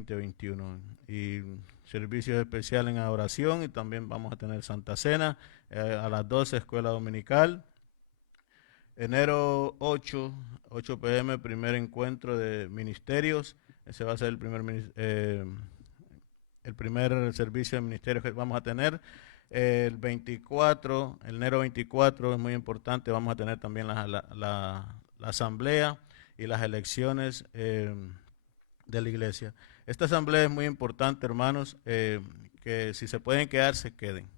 2021. Y servicios especiales en adoración, y también vamos a tener Santa Cena a las 12, escuela dominical. Enero 8, 8 p.m., primer encuentro de ministerios. Ese va a ser el primer servicio de ministerios que vamos a tener. El 24, el enero 24 es muy importante, vamos a tener también la asamblea y las elecciones de la iglesia. Esta asamblea es muy importante, hermanos, que si se pueden quedar, se queden.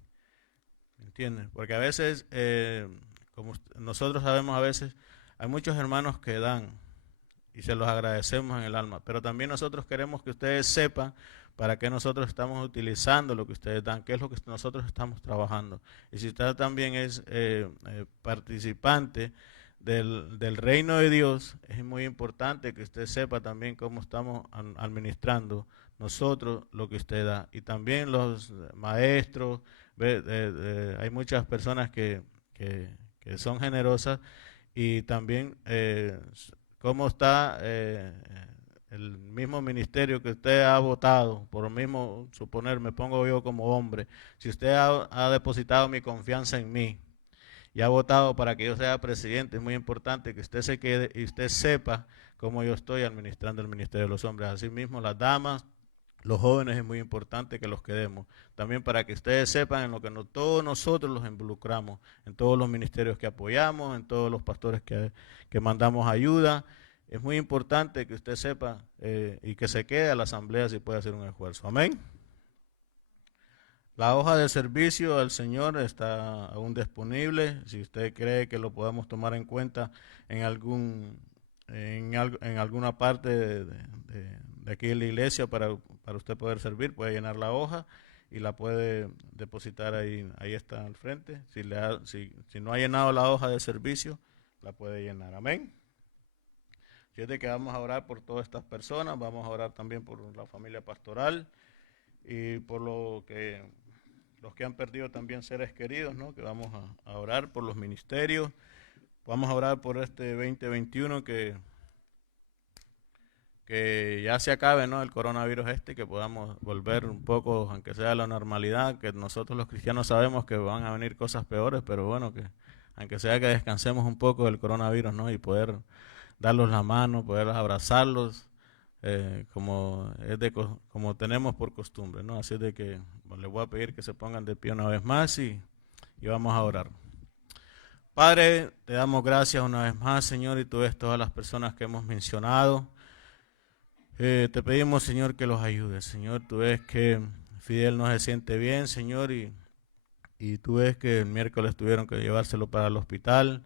¿Entienden? Porque a veces, como nosotros sabemos, a veces hay muchos hermanos que dan y se los agradecemos en el alma, pero también nosotros queremos que ustedes sepan para qué nosotros estamos utilizando lo que ustedes dan, qué es lo que nosotros estamos trabajando. Y si usted también es participante del reino de Dios, es muy importante que usted sepa también cómo estamos administrando nosotros lo que usted da. Y también los maestros, hay muchas personas que son generosas, y también cómo está el mismo ministerio que usted ha votado, por lo mismo, suponer, me pongo yo como hombre, si usted ha depositado mi confianza en mí y ha votado para que yo sea presidente, es muy importante que usted se quede y usted sepa cómo yo estoy administrando el ministerio de los hombres. Asimismo, las damas, los jóvenes, es muy importante que los quedemos. También para que ustedes sepan en lo que todos nosotros los involucramos, en todos los ministerios que apoyamos, en todos los pastores que mandamos ayuda. Es muy importante que usted sepa y que se quede a la asamblea si puede hacer un esfuerzo. Amén. La hoja de servicio al Señor está aún disponible. Si usted cree que lo podemos tomar en cuenta en alguna parte de aquí en la iglesia para usted poder servir, puede llenar la hoja y la puede depositar ahí está al frente. Si no ha llenado la hoja de servicio, la puede llenar. Amén. Si es de que vamos a orar por todas estas personas, vamos a orar también por la familia pastoral y por los que han perdido también seres queridos, ¿no? Que vamos a orar por los ministerios. Vamos a orar por este 2021 que ya se acabe, ¿no? El coronavirus que podamos volver un poco, aunque sea a la normalidad, que nosotros los cristianos sabemos que van a venir cosas peores, pero bueno, que aunque sea que descansemos un poco del coronavirus, ¿no? Y poder darlos la mano, poder abrazarlos, como tenemos por costumbre, ¿no? Así de que les voy a pedir que se pongan de pie una vez más y vamos a orar. Padre, te damos gracias una vez más, Señor, y tú ves todas las personas que hemos mencionado. Te pedimos, Señor, que los ayudes. Señor, tú ves que Fidel no se siente bien, Señor, y tú ves que el miércoles tuvieron que llevárselo para el hospital.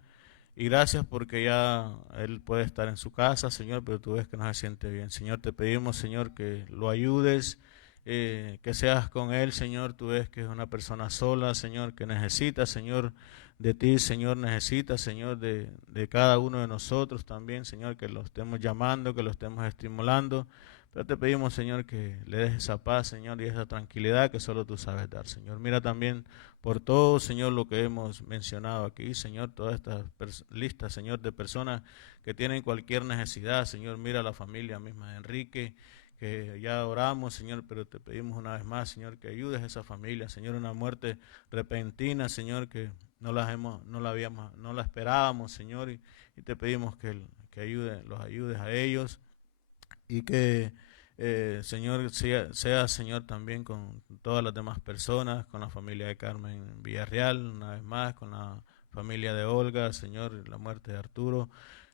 Y gracias porque ya él puede estar en su casa, Señor, pero tú ves que no se siente bien. Señor, te pedimos, Señor, que lo ayudes, que seas con él, Señor. Tú ves que es una persona sola, Señor, que necesita, Señor, de ti, Señor, necesita, Señor, de cada uno de nosotros también, Señor, que lo estemos llamando, que lo estemos estimulando. Pero te pedimos, Señor, que le des esa paz, Señor, y esa tranquilidad que solo tú sabes dar, Señor. Mira también por todo, Señor, lo que hemos mencionado aquí, Señor, todas estas listas, Señor, de personas que tienen cualquier necesidad, Señor. Mira la familia misma de Enrique, que ya oramos, Señor, pero te pedimos una vez más, Señor, que ayudes a esa familia, Señor, una muerte repentina, Señor, que no la esperábamos, Señor, y te pedimos que los ayudes a ellos, y que Señor, sea Señor también con todas las demás personas, con la familia de Carmen Villarreal, una vez más, con la familia de Olga, Señor, la muerte de Arturo,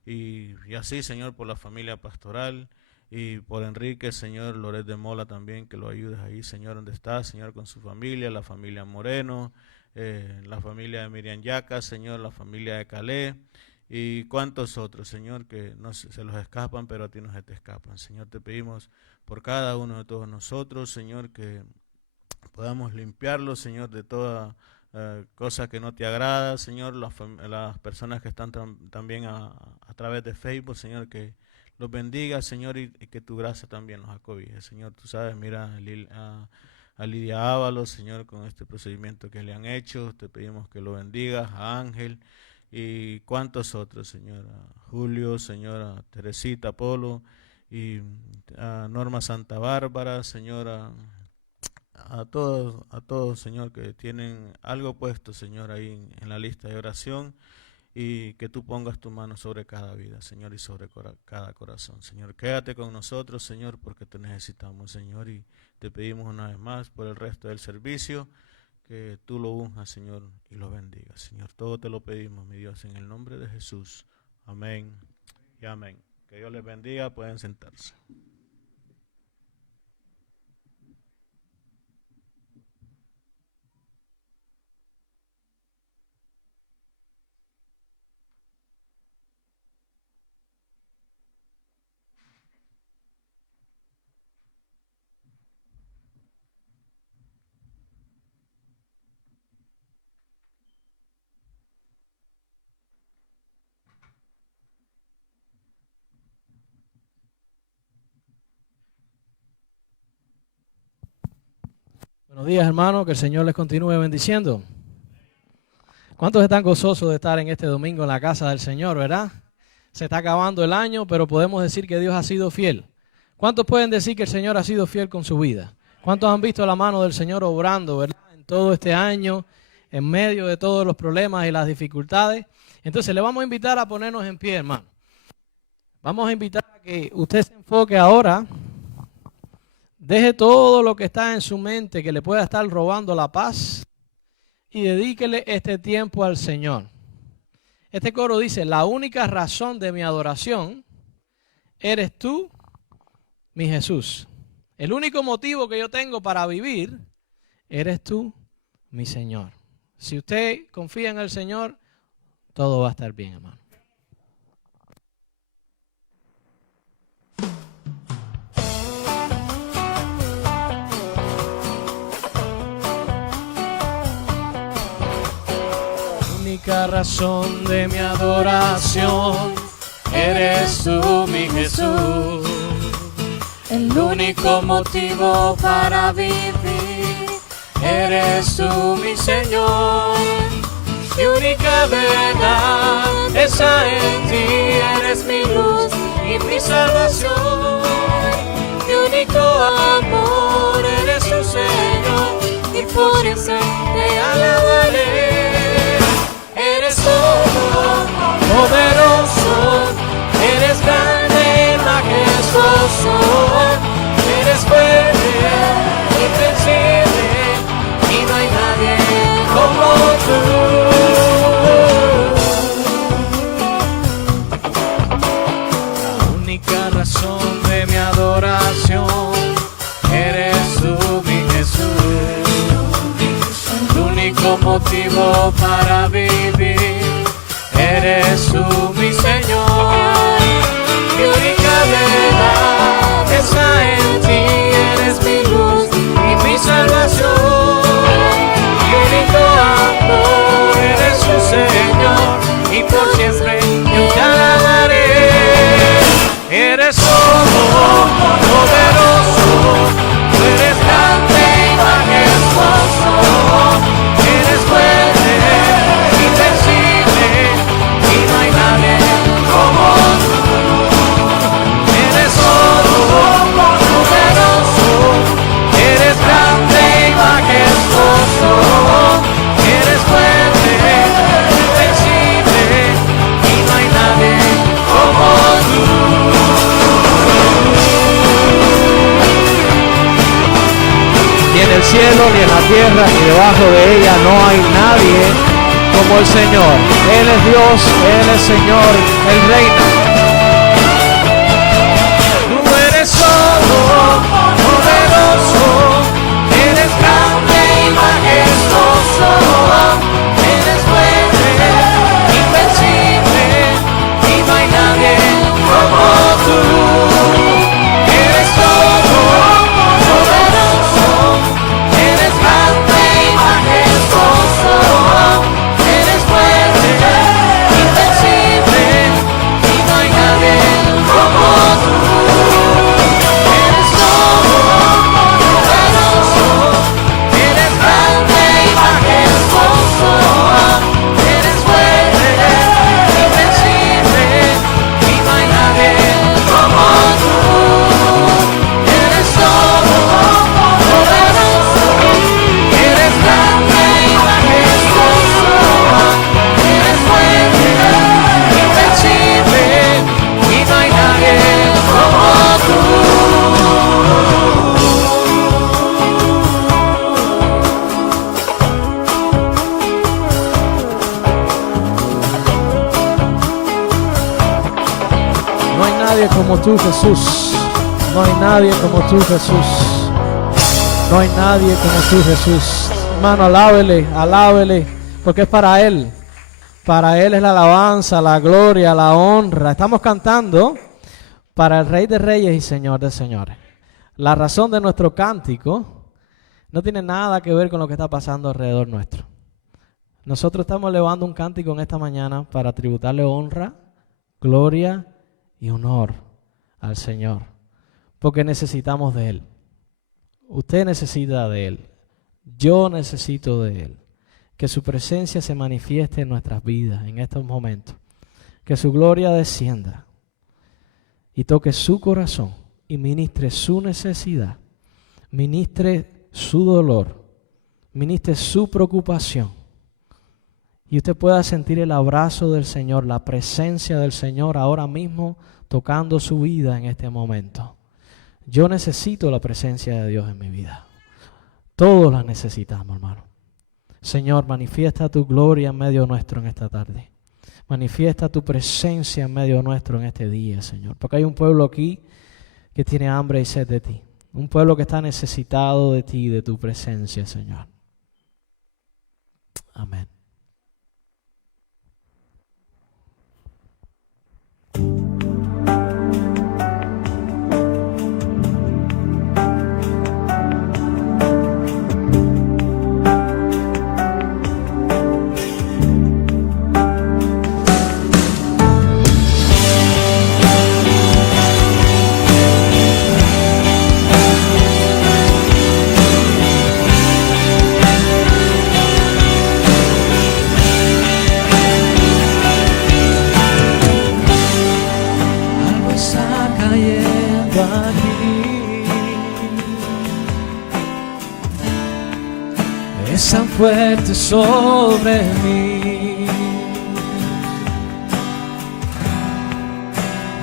y así, Señor, por la familia pastoral, y por Enrique, Señor, Loret de Mola también, que lo ayudes ahí, Señor, donde está, Señor, con su familia, la familia Moreno, la familia de Miriam Yaca, Señor, la familia de Calé, y cuántos otros, Señor, que no se los escapan, pero a ti no se te escapan. Señor, te pedimos por cada uno de todos nosotros, Señor, que podamos limpiarlos, Señor, de toda cosa que no te agrada, Señor, las personas que están también a través de Facebook, Señor, que los bendiga, Señor, y que tu gracia también los acobije. Señor, tú sabes, mira a Lidia Ábalos, Señor, con este procedimiento que le han hecho, te pedimos que lo bendigas, a Ángel, y cuántos otros, Señor, a Julio, Señor, a Teresita, Polo, y a Norma Santa Bárbara, Señor, a todos, Señor, que tienen algo puesto, Señor, ahí en la lista de oración, y que tú pongas tu mano sobre cada vida, Señor, y sobre cada corazón. Señor, quédate con nosotros, Señor, porque te necesitamos, Señor, y te pedimos una vez más por el resto del servicio, que tú lo unjas, Señor, y lo bendigas. Señor, todo te lo pedimos, mi Dios, en el nombre de Jesús. Amén y amén. Que Dios les bendiga, pueden sentarse. Buenos días, hermanos, que el Señor les continúe bendiciendo. ¿Cuántos están gozosos de estar en este domingo en la casa del Señor, verdad? Se está acabando el año, pero podemos decir que Dios ha sido fiel. ¿Cuántos pueden decir que el Señor ha sido fiel con su vida? ¿Cuántos han visto la mano del Señor obrando, verdad, en todo este año, en medio de todos los problemas y las dificultades? Entonces le vamos a invitar a ponernos en pie, hermano. Vamos a invitar a que usted se enfoque ahora. Deje todo lo que está en su mente que le pueda estar robando la paz y dedíquele este tiempo al Señor. Este coro dice: la única razón de mi adoración eres tú, mi Jesús. El único motivo que yo tengo para vivir eres tú, mi Señor. Si usted confía en el Señor, todo va a estar bien, hermano. La única razón de mi adoración eres tú, mi Jesús. El único motivo para vivir eres tú, mi Señor. Mi única verdad, esa en ti, eres mi luz y mi salvación. Mi único amor, eres tu Señor, y por siempre te alabaré. Eres todo poderoso, eres grande y majestuoso, eres fuerte, invencible, y no hay nadie como tú. La única razón de mi adoración eres tú, mi Jesús. El único motivo para vivir eres tú, mi Señor. Mi única verdad está en ti, eres mi luz y mi salvación. Mi único amor, eres tu Señor, y por siempre yo te alabaré. Eres todo poderoso, eres grande y majestuoso, eres fuerte, invencible, y no hay nadie como tú. Eres todo poderoso, eres grande y majestuoso, eres fuerte, invencible, y no hay nadie como tú. Ni en el cielo, ni en la tierra, ni debajo de ella no hay nadie como el Señor. Él es Dios, Él es Señor, Él reina. Tú eres todo poderoso, eres grande y majestuoso, eres fuerte, invencible, y no hay nadie como tú. Eres todo poderoso, eres grande y majestuoso, eres fuerte, invencible, y no tú, Jesús. No hay nadie como tú, Jesús. No hay nadie como tú, Jesús. Hermano, alábele, alábele, porque es para Él. Para Él es la alabanza, la gloria, la honra. Estamos cantando para el Rey de Reyes y Señor de Señores. La razón de nuestro cántico no tiene nada que ver con lo que está pasando alrededor nuestro. Nosotros estamos elevando un cántico en esta mañana para tributarle honra, gloria y honor al Señor, porque necesitamos de Él. Usted necesita de Él. Yo necesito de Él. Que su presencia se manifieste en nuestras vidas en estos momentos. Que su gloria descienda y toque su corazón y ministre su necesidad, ministre su dolor, ministre su preocupación. Y usted pueda sentir el abrazo del Señor, la presencia del Señor ahora mismo tocando su vida en este momento. Yo necesito la presencia de Dios en mi vida. Todos la necesitamos, hermano. Señor, manifiesta tu gloria en medio nuestro en esta tarde. Manifiesta tu presencia en medio nuestro en este día, Señor. Porque hay un pueblo aquí que tiene hambre y sed de ti. Un pueblo que está necesitado de ti, de tu presencia, Señor. Amén. Tan fuerte sobre mí,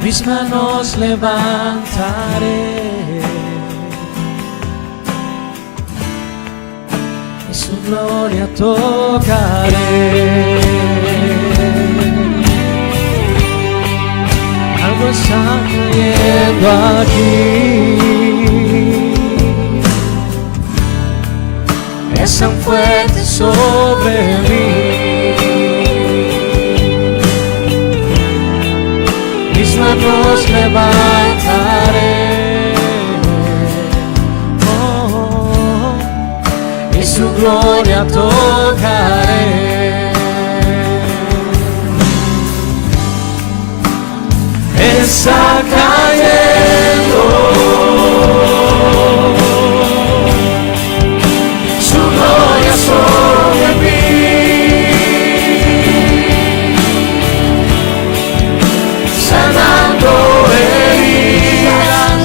mis manos levantaré y su gloria tocaré. Algo está cayendo aquí. Es tan fuerte sobre mí, mis manos levantaré, y su gloria tocaré. Está cayendo. Sobre mí, sanando heridas,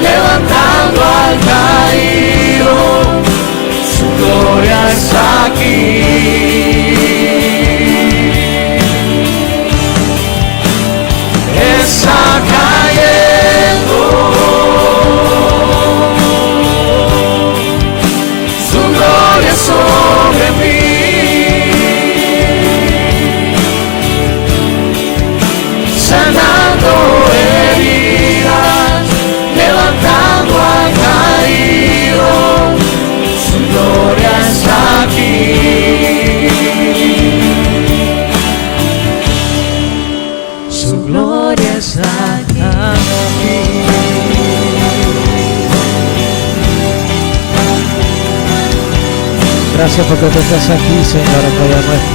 levantando al caído, su gloria está aquí. Está cayendo. Sobre mí, sanando heridas, levantando al caído, su gloria está aquí. Su gloria está aquí. Gracias porque tú estás aquí, Señor, en medio nuestro.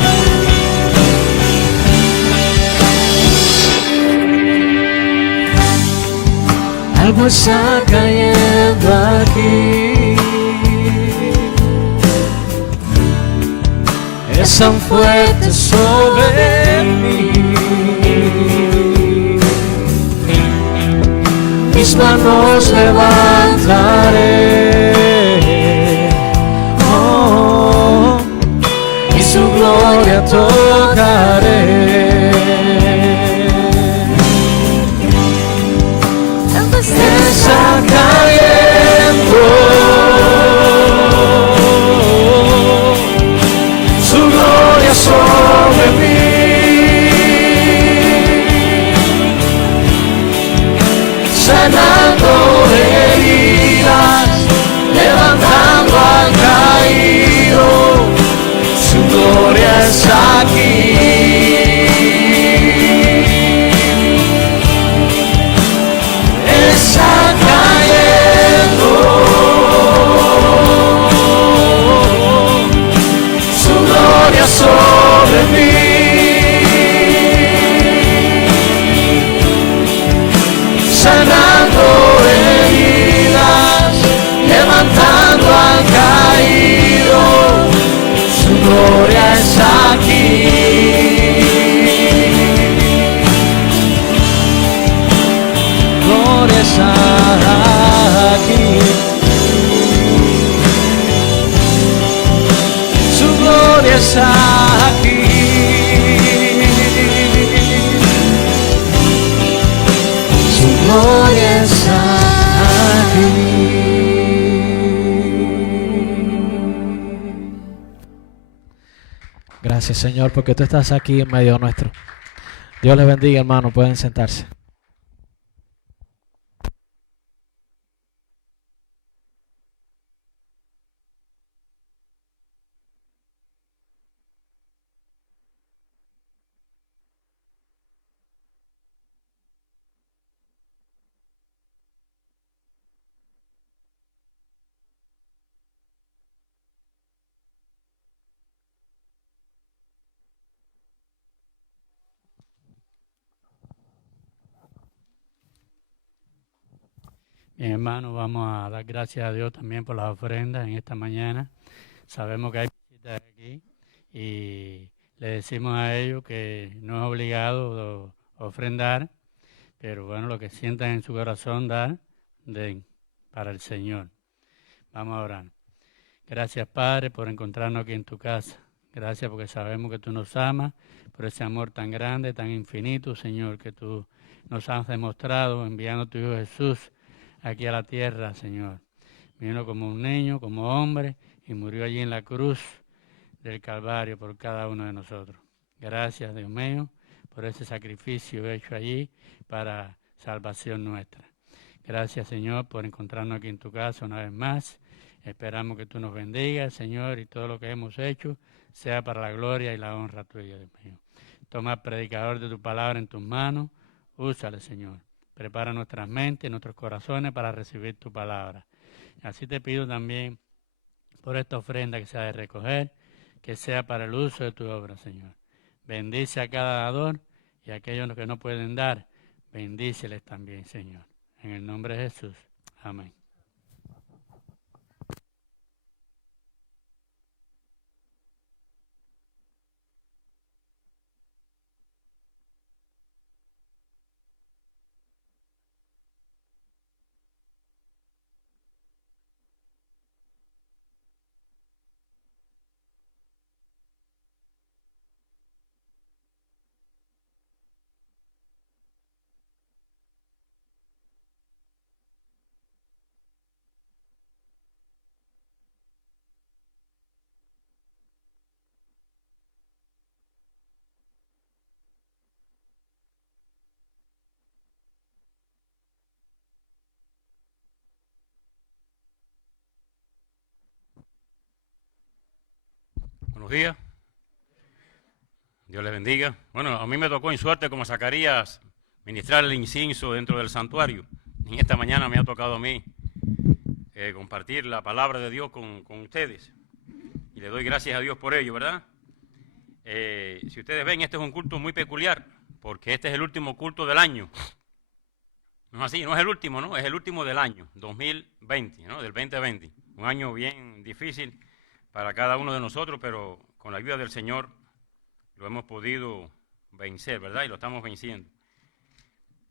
Algo está cayendo aquí. Es tan fuerte sobre mí. Mis manos levantaré. Su gloria tocaré. Está cayendo. Su gloria sobre mí, está aquí. Su gloria está aquí. Gracias, Señor, porque tú estás aquí en medio nuestro. Dios les bendiga, hermano. Pueden sentarse. Bien, hermano, vamos a dar gracias a Dios también por las ofrendas en esta mañana. Sabemos que hay visitas aquí y le decimos a ellos que no es obligado ofrendar, pero bueno, lo que sientan en su corazón dar, den para el Señor. Vamos a orar. Gracias, Padre, por encontrarnos aquí en tu casa. Gracias porque sabemos que tú nos amas, por ese amor tan grande, tan infinito, Señor, que tú nos has demostrado enviando a tu Hijo Jesús aquí a la tierra, Señor. Vino como un niño, como hombre, y murió allí en la cruz del Calvario por cada uno de nosotros. Gracias, Dios mío, por ese sacrificio hecho allí para salvación nuestra. Gracias, Señor, por encontrarnos aquí en tu casa una vez más. Esperamos que tú nos bendigas, Señor, y todo lo que hemos hecho sea para la gloria y la honra tuya, Dios mío. Toma al predicador de tu palabra en tus manos, úsale, Señor. Prepara nuestras mentes, nuestros corazones para recibir tu palabra. Así te pido también por esta ofrenda que se ha de recoger, que sea para el uso de tu obra, Señor. Bendice a cada dador y a aquellos que no pueden dar, bendíceles también, Señor. En el nombre de Jesús. Amén. Buenos días. Dios les bendiga. Bueno, a mí me tocó en suerte como Zacarías ministrar el incienso dentro del santuario. En esta mañana me ha tocado a mí compartir la palabra de Dios con ustedes. Y le doy gracias a Dios por ello, ¿verdad? Si ustedes ven, este es un culto muy peculiar, porque este es el último culto del año. No es así, no es el último, ¿no? Es el último del año, 2020, ¿no? Del 2020. Un año bien difícil para cada uno de nosotros, pero con la ayuda del Señor lo hemos podido vencer, ¿verdad? Y lo estamos venciendo.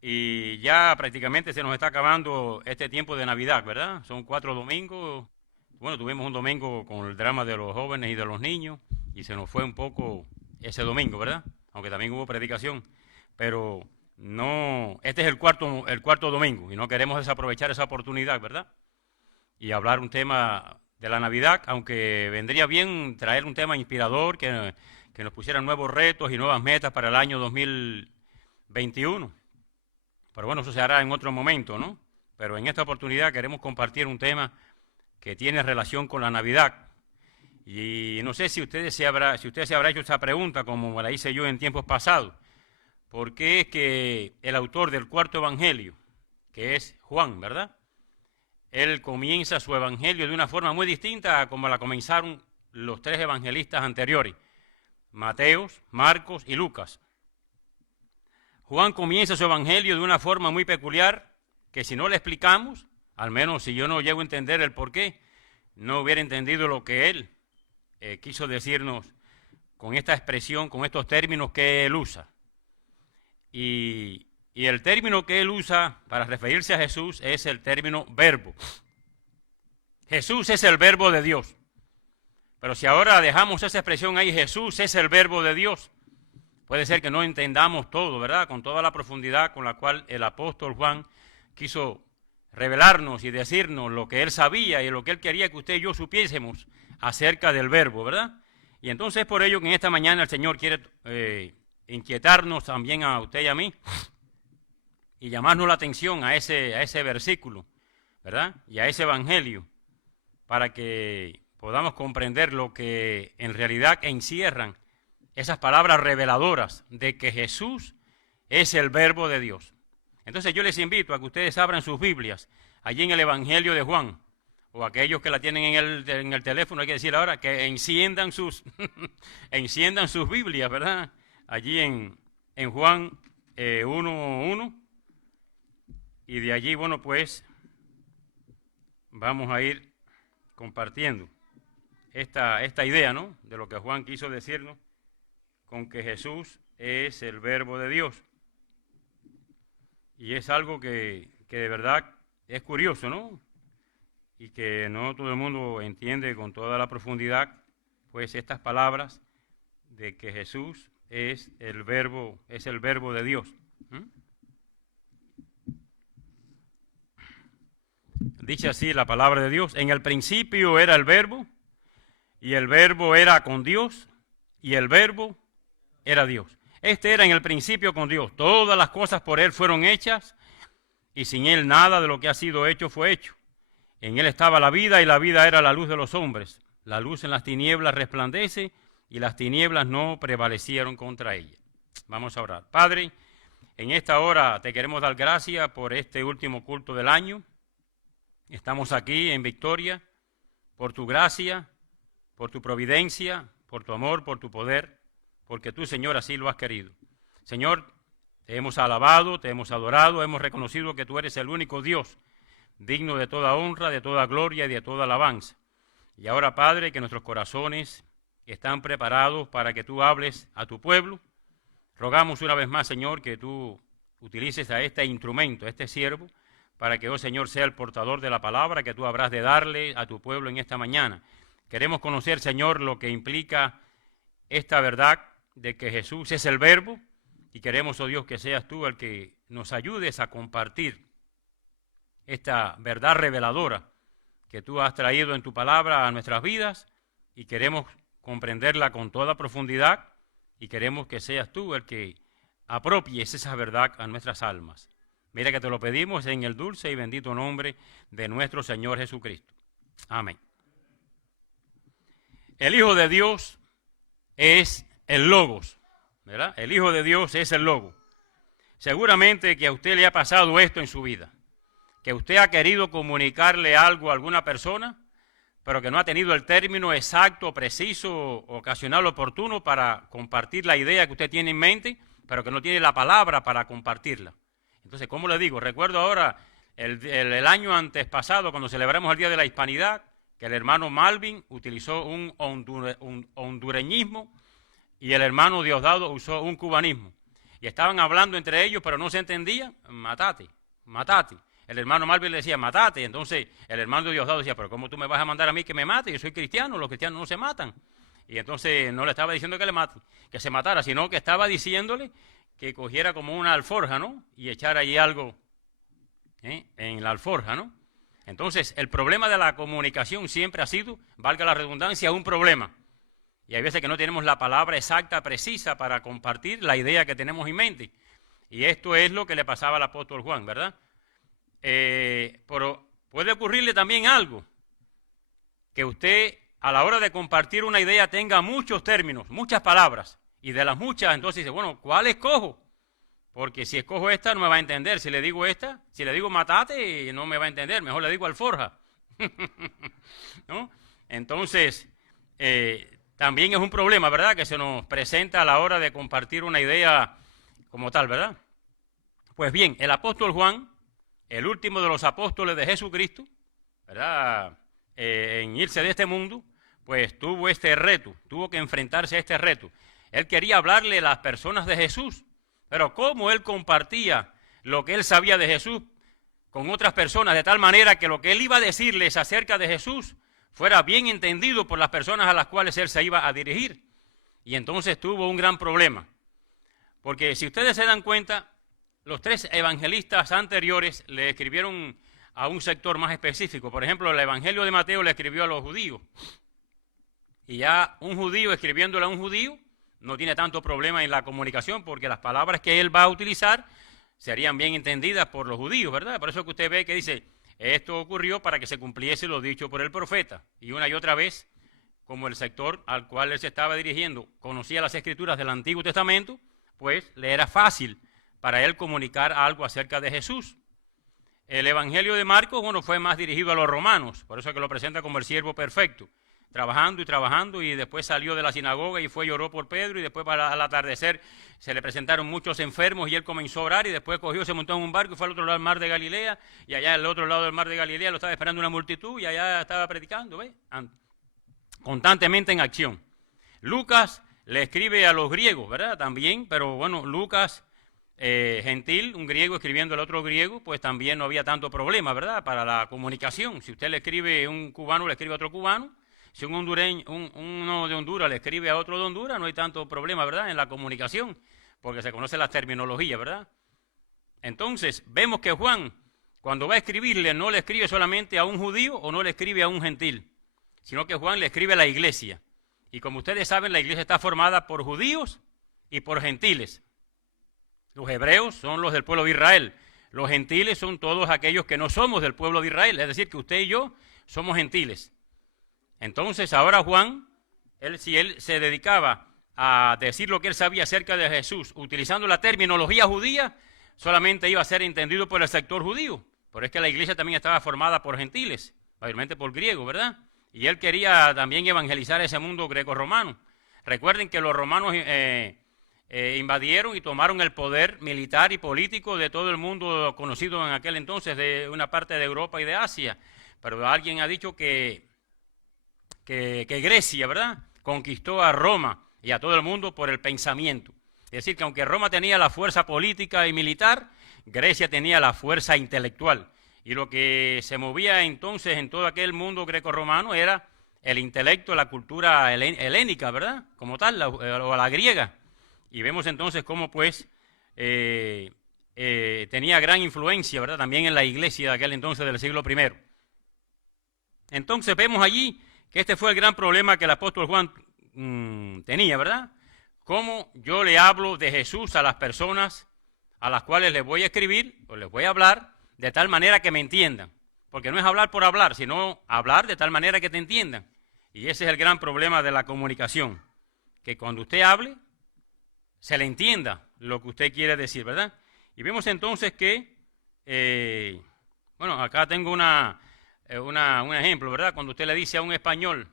Y ya prácticamente se nos está acabando este tiempo de Navidad, ¿verdad? Son 4 domingos. Bueno, tuvimos un domingo con el drama de los jóvenes y de los niños, y se nos fue un poco ese domingo, ¿verdad? Aunque también hubo predicación. Pero no, este es el cuarto domingo, y no queremos desaprovechar esa oportunidad, ¿verdad? Y hablar un tema de la Navidad, aunque vendría bien traer un tema inspirador que nos pusiera nuevos retos y nuevas metas para el año 2021. Pero bueno, eso se hará en otro momento, ¿no? Pero en esta oportunidad queremos compartir un tema que tiene relación con la Navidad. Y no sé si usted se habrá hecho esa pregunta, como me la hice yo en tiempos pasados. ¿Por qué es que el autor del cuarto evangelio, que es Juan, ¿verdad? Él comienza su evangelio de una forma muy distinta a como la comenzaron los 3 evangelistas anteriores, Mateo, Marcos y Lucas. Juan comienza su evangelio de una forma muy peculiar, que si no le explicamos, al menos si yo no llego a entender el por qué, no hubiera entendido lo que él quiso decirnos con esta expresión, con estos términos que él usa. Y el término que él usa para referirse a Jesús es el término verbo. Jesús es el verbo de Dios. Pero si ahora dejamos esa expresión ahí, Jesús es el verbo de Dios, puede ser que no entendamos todo, ¿verdad? Con toda la profundidad con la cual el apóstol Juan quiso revelarnos y decirnos lo que él sabía y lo que él quería que usted y yo supiésemos acerca del verbo, ¿verdad? Y entonces es por ello que en esta mañana el Señor quiere inquietarnos también a usted y a mí y llamarnos la atención a ese versículo, ¿verdad? Y a ese evangelio, para que podamos comprender lo que en realidad encierran esas palabras reveladoras de que Jesús es el verbo de Dios. Entonces yo les invito a que ustedes abran sus Biblias allí en el Evangelio de Juan, o aquellos que la tienen en el teléfono, hay que decir ahora, que enciendan sus Biblias, ¿verdad? Allí en Juan 1:1, y de allí, bueno, pues vamos a ir compartiendo esta idea, ¿no?, de lo que Juan quiso decirnos con que Jesús es el verbo de Dios. Y es algo que de verdad es curioso, ¿no? Y que no todo el mundo entiende con toda la profundidad, pues estas palabras de que Jesús es el verbo de Dios. Dice así la palabra de Dios: en el principio era el verbo, y el verbo era con Dios, y el verbo era Dios. Este era en el principio con Dios. Todas las cosas por Él fueron hechas, y sin Él nada de lo que ha sido hecho fue hecho. En Él estaba la vida, y la vida era la luz de los hombres. La luz en las tinieblas resplandece, y las tinieblas no prevalecieron contra ella. Vamos a orar. Padre, en esta hora te queremos dar gracias por este último culto del año. Estamos aquí en victoria por tu gracia, por tu providencia, por tu amor, por tu poder, porque tú, Señor, así lo has querido. Señor, te hemos alabado, te hemos adorado, hemos reconocido que tú eres el único Dios, digno de toda honra, de toda gloria y de toda alabanza. Y ahora, Padre, que nuestros corazones están preparados para que tú hables a tu pueblo. Rogamos una vez más, Señor, que tú utilices a este instrumento, a este siervo, para que, oh Señor, sea el portador de la palabra que tú habrás de darle a tu pueblo en esta mañana. Queremos conocer, Señor, lo que implica esta verdad de que Jesús es el verbo, y queremos, oh Dios, que seas tú el que nos ayudes a compartir esta verdad reveladora que tú has traído en tu palabra a nuestras vidas, y queremos comprenderla con toda profundidad, y queremos que seas tú el que apropies esa verdad a nuestras almas. Mira que te lo pedimos en el dulce y bendito nombre de nuestro Señor Jesucristo. Amén. El Hijo de Dios es el Logos, ¿verdad? El Hijo de Dios es el Logos. Seguramente que a usted le ha pasado esto en su vida, que usted ha querido comunicarle algo a alguna persona, pero que no ha tenido el término exacto, preciso, ocasional, oportuno para compartir la idea que usted tiene en mente, pero que no tiene la palabra para compartirla. Entonces, ¿cómo le digo? Recuerdo ahora el año antes pasado, cuando celebramos el Día de la Hispanidad, que el hermano Malvin utilizó un hondureñismo y el hermano Diosdado usó un cubanismo. Y estaban hablando entre ellos, pero no se entendían. Matate, matate. El hermano Malvin le decía, matate. Entonces el hermano Diosdado decía, pero ¿cómo tú me vas a mandar a mí que me mate? Yo soy cristiano, los cristianos no se matan. Y entonces no le estaba diciendo que le mate, que se matara, sino que estaba diciéndole que cogiera como una alforja, ¿no? Y echara allí algo en la alforja, ¿no? Entonces, el problema de la comunicación siempre ha sido, valga la redundancia, un problema. Y hay veces que no tenemos la palabra exacta, precisa, para compartir la idea que tenemos en mente. Y esto es lo que le pasaba al apóstol Juan, ¿verdad? Pero puede ocurrirle también algo, que usted a la hora de compartir una idea tenga muchos términos, muchas palabras, y de las muchas entonces dice, bueno, ¿cuál escojo? Porque si escojo esta no me va a entender, si le digo esta, si le digo matate no me va a entender, mejor le digo alforja. ¿No? Entonces, también es un problema, ¿verdad?, que se nos presenta a la hora de compartir una idea como tal, ¿verdad? Pues bien, el apóstol Juan, el último de los apóstoles de Jesucristo, ¿verdad?, en irse de este mundo, pues tuvo este reto, tuvo que enfrentarse a este reto. Él quería hablarle a las personas de Jesús, pero cómo él compartía lo que él sabía de Jesús con otras personas, de tal manera que lo que él iba a decirles acerca de Jesús fuera bien entendido por las personas a las cuales él se iba a dirigir. Y entonces tuvo un gran problema. Porque si ustedes se dan cuenta, los 3 evangelistas anteriores le escribieron a un sector más específico. Por ejemplo, el Evangelio de Mateo le escribió a los judíos. Y ya un judío escribiéndole a un judío no tiene tanto problema en la comunicación, porque las palabras que él va a utilizar serían bien entendidas por los judíos, ¿verdad? Por eso que usted ve que dice, esto ocurrió para que se cumpliese lo dicho por el profeta. Y una y otra vez, como el sector al cual él se estaba dirigiendo conocía las escrituras del Antiguo Testamento, pues le era fácil para él comunicar algo acerca de Jesús. El Evangelio de Marcos, bueno, fue más dirigido a los romanos, por eso es que lo presenta como el siervo perfecto, trabajando y después salió de la sinagoga y fue y oró por Pedro, y después al atardecer se le presentaron muchos enfermos y él comenzó a orar, y después cogió, se montó en un barco y fue al otro lado del mar de Galilea, y allá al otro lado del mar de Galilea lo estaba esperando una multitud y allá estaba predicando, ¿ves? Constantemente en acción. Lucas le escribe a los griegos, ¿verdad? También, pero bueno, Lucas gentil, un griego escribiendo al otro griego, pues también no había tanto problema, ¿verdad? Para la comunicación. Si usted le escribe, un cubano le escribe a otro cubano, si un hondureño, uno de Honduras le escribe a otro de Honduras, no hay tanto problema, ¿verdad? En la comunicación, porque se conoce la terminología, ¿verdad? Entonces, vemos que Juan, cuando va a escribirle, no le escribe solamente a un judío o no le escribe a un gentil, sino que Juan le escribe a la iglesia. Y como ustedes saben, la iglesia está formada por judíos y por gentiles. Los hebreos son los del pueblo de Israel. Los gentiles son todos aquellos que no somos del pueblo de Israel. Es decir, que usted y yo somos gentiles. Entonces, ahora Juan, si él se dedicaba a decir lo que él sabía acerca de Jesús, utilizando la terminología judía, solamente iba a ser entendido por el sector judío. Pero es que la iglesia también estaba formada por gentiles, mayormente por griegos, ¿verdad? Y él quería también evangelizar ese mundo greco-romano. Recuerden que los romanos invadieron y tomaron el poder militar y político de todo el mundo conocido en aquel entonces, de una parte de Europa y de Asia. Pero alguien ha dicho que Grecia, ¿verdad?, conquistó a Roma y a todo el mundo por el pensamiento. Es decir, que aunque Roma tenía la fuerza política y militar, Grecia tenía la fuerza intelectual. Y lo que se movía entonces en todo aquel mundo greco-romano era el intelecto, la cultura helénica, ¿verdad?, como tal, o la griega. Y vemos entonces cómo pues tenía gran influencia, ¿verdad?, también en la iglesia de aquel entonces del siglo I. Entonces vemos allí que este fue el gran problema que el apóstol Juan tenía, ¿verdad? Cómo yo le hablo de Jesús a las personas a las cuales les voy a escribir o les voy a hablar de tal manera que me entiendan. Porque no es hablar por hablar, sino hablar de tal manera que te entiendan. Y ese es el gran problema de la comunicación, que cuando usted hable, se le entienda lo que usted quiere decir, ¿verdad? Y vemos entonces que, bueno, acá tengo un ejemplo, ¿verdad? Cuando usted le dice a un español,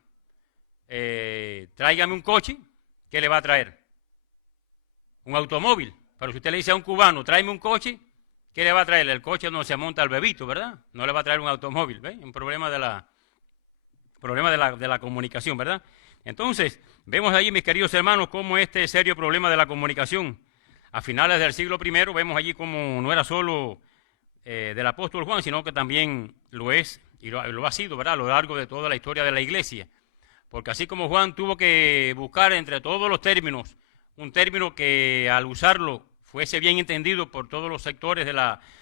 tráigame un coche, ¿qué le va a traer? Un automóvil. Pero si usted le dice a un cubano, tráeme un coche, ¿qué le va a traer? El coche donde se monta el bebito, ¿verdad? No le va a traer un automóvil, ¿ves? Un problema de la comunicación, ¿verdad? Entonces, vemos allí, mis queridos hermanos, cómo este serio problema de la comunicación, a finales del siglo I, vemos allí cómo no era solo del apóstol Juan, sino que también lo es, y lo ha sido, ¿verdad?, a lo largo de toda la historia de la iglesia. Porque así como Juan tuvo que buscar entre todos los términos, un término que al usarlo fuese bien entendido por todos los sectores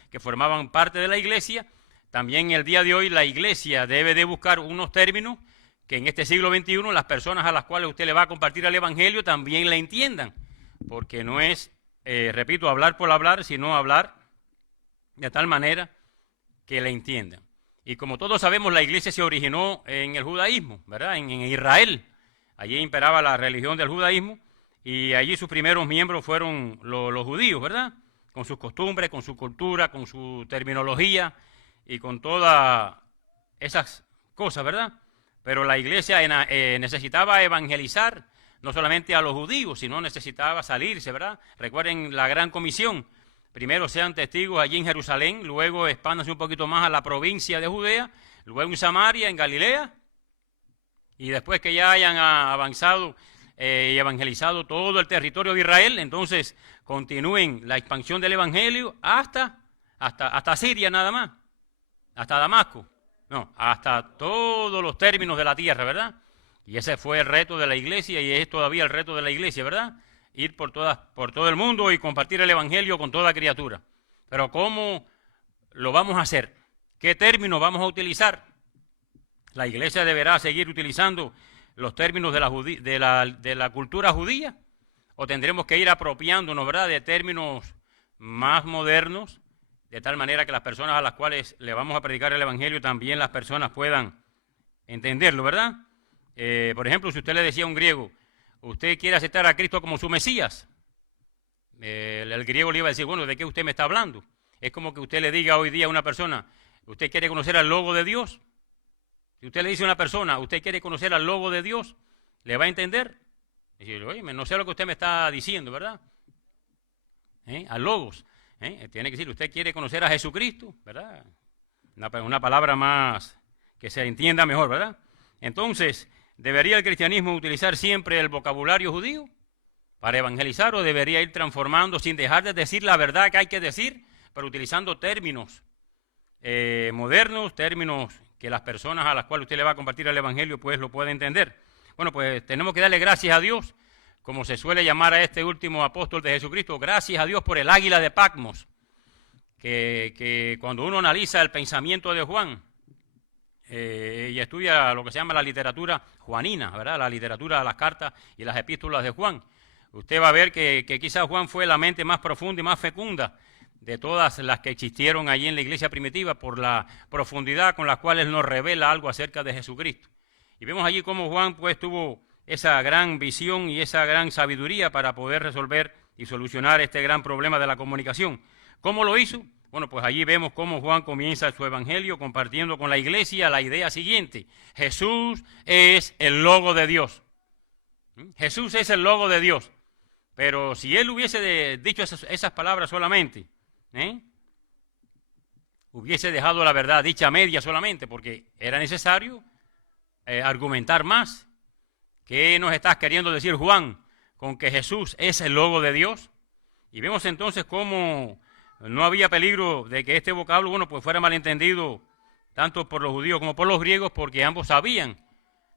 que formaban parte de la iglesia, también el día de hoy la iglesia debe de buscar unos términos que en este siglo XXI las personas a las cuales usted le va a compartir el evangelio también le entiendan, porque no es, repito, hablar por hablar, sino hablar de tal manera que le entiendan. Y como todos sabemos, la iglesia se originó en el judaísmo, ¿verdad?, en Israel. Allí imperaba la religión del judaísmo y allí sus primeros miembros fueron los judíos, ¿verdad?, con sus costumbres, con su cultura, con su terminología y con todas esas cosas, ¿verdad? Pero la iglesia necesitaba evangelizar no solamente a los judíos, sino necesitaba salirse, ¿verdad? Recuerden la gran comisión. Primero sean testigos allí en Jerusalén, luego expándanse un poquito más a la provincia de Judea, luego en Samaria, en Galilea, y después que ya hayan avanzado y evangelizado todo el territorio de Israel, entonces continúen la expansión del evangelio hasta Siria nada más, hasta Damasco. No, hasta todos los términos de la tierra, ¿verdad? Y ese fue el reto de la iglesia y es todavía el reto de la iglesia, ¿verdad? Ir por todo el mundo y compartir el evangelio con toda criatura. Pero ¿cómo lo vamos a hacer? ¿Qué términos vamos a utilizar? La iglesia deberá seguir utilizando los términos de la cultura judía, o tendremos que ir apropiándonos, ¿verdad?, de términos más modernos, de tal manera que las personas a las cuales le vamos a predicar el evangelio también las personas puedan entenderlo, ¿verdad? Por ejemplo, si usted le decía a un griego, usted quiere aceptar a Cristo como su Mesías, el griego le iba a decir, bueno, ¿de qué usted me está hablando? Es como que usted le diga hoy día a una persona, ¿usted quiere conocer al logo de Dios? Si usted le dice a una persona, ¿usted quiere conocer al logo de Dios? ¿Le va a entender? Dice, oye, no sé lo que usted me está diciendo, ¿verdad? Al logos. Tiene que decir, ¿usted quiere conocer a Jesucristo? ¿Verdad? Una palabra más que se entienda mejor, ¿verdad? Entonces, ¿debería el cristianismo utilizar siempre el vocabulario judío para evangelizar o debería ir transformando sin dejar de decir la verdad que hay que decir, pero utilizando términos modernos, términos que las personas a las cuales usted le va a compartir el evangelio pues lo pueden entender? Bueno, pues tenemos que darle gracias a Dios, como se suele llamar a este último apóstol de Jesucristo, gracias a Dios por el águila de Patmos, que cuando uno analiza el pensamiento de Juan y estudia lo que se llama la literatura juanina, ¿verdad?, la literatura, las cartas y las epístolas de Juan, usted va a ver que quizás Juan fue la mente más profunda y más fecunda de todas las que existieron allí en la iglesia primitiva por la profundidad con la cual él nos revela algo acerca de Jesucristo. Y vemos allí cómo Juan pues tuvo esa gran visión y esa gran sabiduría para poder resolver y solucionar este gran problema de la comunicación. ¿Cómo lo hizo? Bueno, pues allí vemos cómo Juan comienza su evangelio compartiendo con la iglesia la idea siguiente: Jesús es el logo de Dios. Jesús es el logo de Dios. Pero si él hubiese dicho esas palabras solamente, hubiese dejado la verdad dicha media solamente, porque era necesario argumentar más. ¿Qué nos estás queriendo decir, Juan, con que Jesús es el logo de Dios? Y vemos entonces cómo no había peligro de que este vocablo, bueno, pues fuera malentendido tanto por los judíos como por los griegos, porque ambos sabían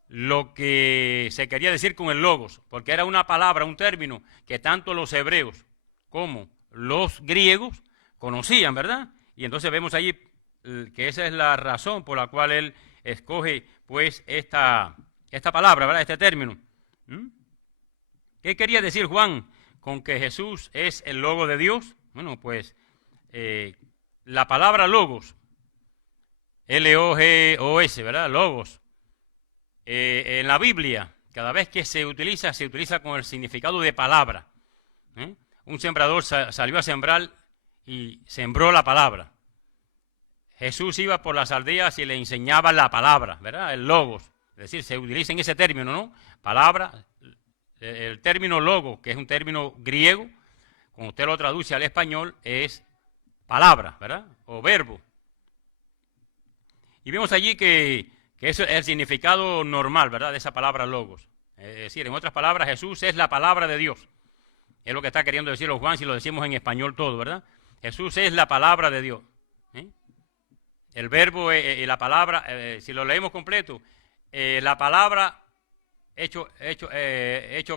lo que se quería decir con el logos, porque era una palabra, un término que tanto los hebreos como los griegos conocían, ¿verdad? Y entonces vemos allí que esa es la razón por la cual él escoge pues esta palabra, ¿verdad?, este término. ¿Qué quería decir Juan con que Jesús es el logo de Dios? Bueno, pues la palabra logos, L-O-G-O-S, ¿verdad?, logos, en la Biblia, cada vez que se utiliza con el significado de palabra. Un sembrador salió a sembrar y sembró la palabra. Jesús iba por las aldeas y le enseñaba la palabra, ¿verdad?, el logos. Es decir, se utiliza en ese término, ¿no? Palabra, el término logo, que es un término griego, cuando usted lo traduce al español, es palabra, ¿verdad?, o verbo. Y vemos allí que eso es el significado normal, ¿verdad?, de esa palabra logos. Es decir, en otras palabras, Jesús es la palabra de Dios. Es lo que está queriendo decir Juan si lo decimos en español todo, ¿verdad? Jesús es la palabra de Dios. El verbo y la palabra, si lo leemos completo, la palabra hecho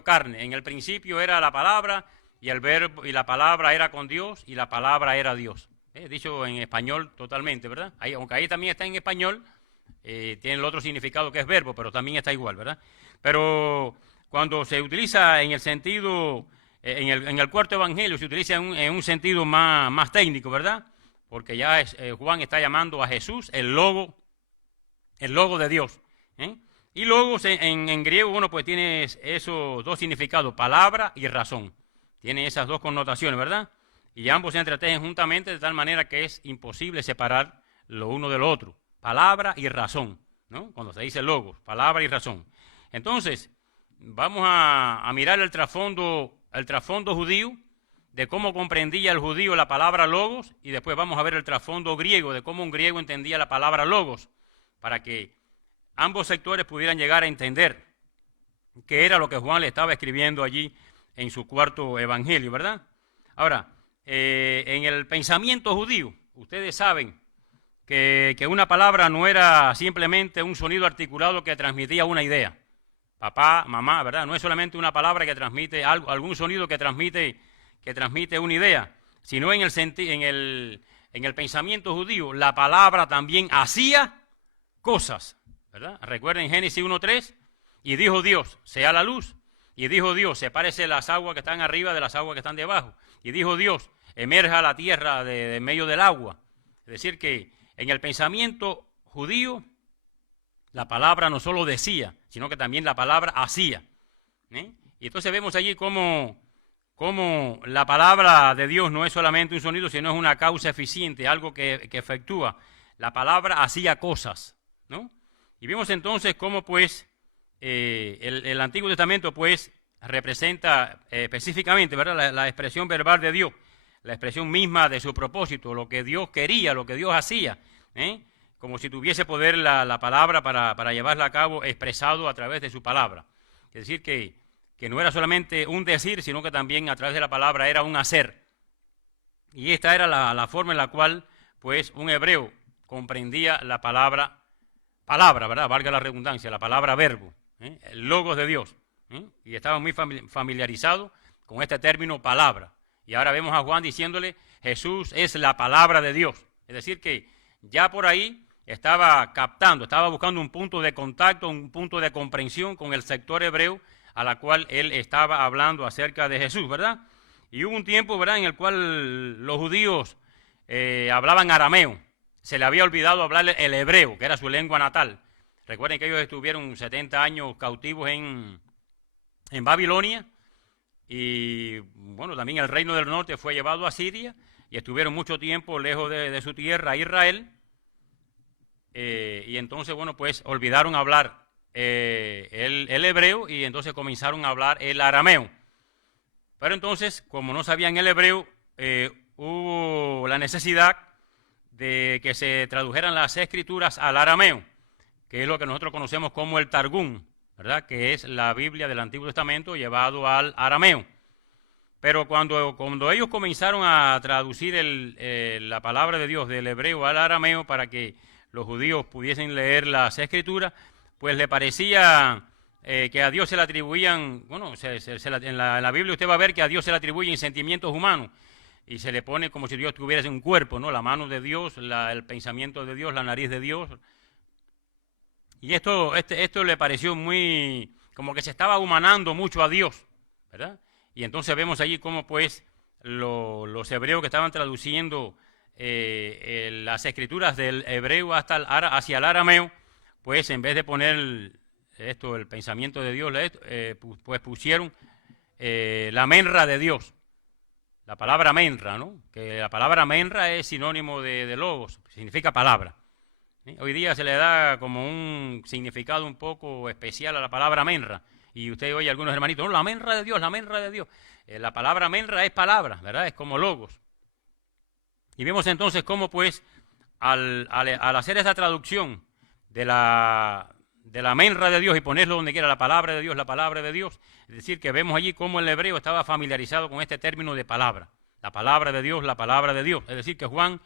carne. En el principio era la palabra y el verbo y la palabra era con Dios y la palabra era Dios. Dicho en español totalmente, ¿verdad? Aunque ahí también está en español, tiene el otro significado que es verbo, pero también está igual, ¿verdad? Pero cuando se utiliza en el sentido, en el cuarto evangelio, se utiliza en un sentido más técnico, ¿verdad? Porque ya Juan está llamando a Jesús el logo de Dios. Y logos en griego, bueno, pues tiene esos dos significados, palabra y razón. Tiene esas dos connotaciones, ¿verdad? Y ambos se entretejen juntamente de tal manera que es imposible separar lo uno de lo otro. Palabra y razón, ¿no? Cuando se dice logos, palabra y razón. Entonces, vamos a mirar el trasfondo judío, de cómo comprendía el judío la palabra logos, y después vamos a ver el trasfondo griego, de cómo un griego entendía la palabra logos, para que ambos sectores pudieran llegar a entender qué era lo que Juan le estaba escribiendo allí en su cuarto evangelio, ¿verdad? Ahora, en el pensamiento judío, ustedes saben que una palabra no era simplemente un sonido articulado que transmitía una idea. Papá, mamá, ¿verdad? No es solamente una palabra que transmite algo, algún sonido que transmite una idea, sino en el pensamiento judío, la palabra también hacía cosas, ¿verdad? Recuerden Génesis 1:3, y dijo Dios, sea la luz, y dijo Dios, sepárese las aguas que están arriba de las aguas que están debajo, y dijo Dios, emerja la tierra de medio del agua. Es decir que en el pensamiento judío, la palabra no solo decía, sino que también la palabra hacía. Y entonces vemos allí cómo la palabra de Dios no es solamente un sonido, sino es una causa eficiente, algo que efectúa. La palabra hacía cosas, ¿no? Y vemos entonces cómo pues el Antiguo Testamento pues representa específicamente, ¿verdad?, la expresión verbal de Dios, la expresión misma de su propósito, lo que Dios quería, lo que Dios hacía, como si tuviese poder la palabra para llevarla a cabo expresado a través de su palabra. Es decir, que no era solamente un decir, sino que también a través de la palabra era un hacer. Y esta era la forma en la cual pues un hebreo comprendía la palabra, ¿verdad?, valga la redundancia, la palabra verbo, el logos de Dios. Y estaba muy familiarizado con este término palabra. Y ahora vemos a Juan diciéndole, Jesús es la palabra de Dios. Es decir que ya por ahí estaba captando, estaba buscando un punto de contacto, un punto de comprensión con el sector hebreo a la cual él estaba hablando acerca de Jesús, ¿verdad? Y hubo un tiempo, ¿verdad?, en el cual los judíos hablaban arameo. Se le había olvidado hablar el hebreo, que era su lengua natal. Recuerden que ellos estuvieron 70 años cautivos en Babilonia. Y bueno, también el reino del norte fue llevado a Siria y estuvieron mucho tiempo lejos de su tierra, Israel. Y entonces, bueno, pues olvidaron hablar el hebreo y entonces comenzaron a hablar el arameo. Pero entonces, como no sabían el hebreo, hubo la necesidad de que se tradujeran las escrituras al arameo, que es lo que nosotros conocemos como el Targum, ¿verdad?, que es la Biblia del Antiguo Testamento llevado al arameo. Pero cuando ellos comenzaron a traducir la palabra de Dios del hebreo al arameo para que los judíos pudiesen leer las escrituras, pues le parecía que a Dios se le atribuían, bueno, en la Biblia usted va a ver que a Dios se le atribuyen sentimientos humanos y se le pone como si Dios tuviera un cuerpo, ¿no? La mano de Dios, el pensamiento de Dios, la nariz de Dios. Y esto le pareció muy, como que se estaba humanando mucho a Dios, ¿verdad? Y entonces vemos allí cómo pues los hebreos que estaban traduciendo las escrituras del hebreo hacia el arameo, pues en vez de poner el pensamiento de Dios, pues pusieron la menra de Dios, la palabra menra, ¿no? Que la palabra menra es sinónimo de logos, significa palabra. Hoy día se le da como un significado un poco especial a la palabra menra. Y usted oye a algunos hermanitos, no, la menra de Dios, la menra de Dios. La palabra menra es palabra, ¿verdad? Es como logos. Y vemos entonces cómo pues al hacer esa traducción de la menra de Dios y ponerlo donde quiera, la palabra de Dios, es decir, que vemos allí cómo el hebreo estaba familiarizado con este término de palabra. La palabra de Dios, la palabra de Dios. Es decir, que Juan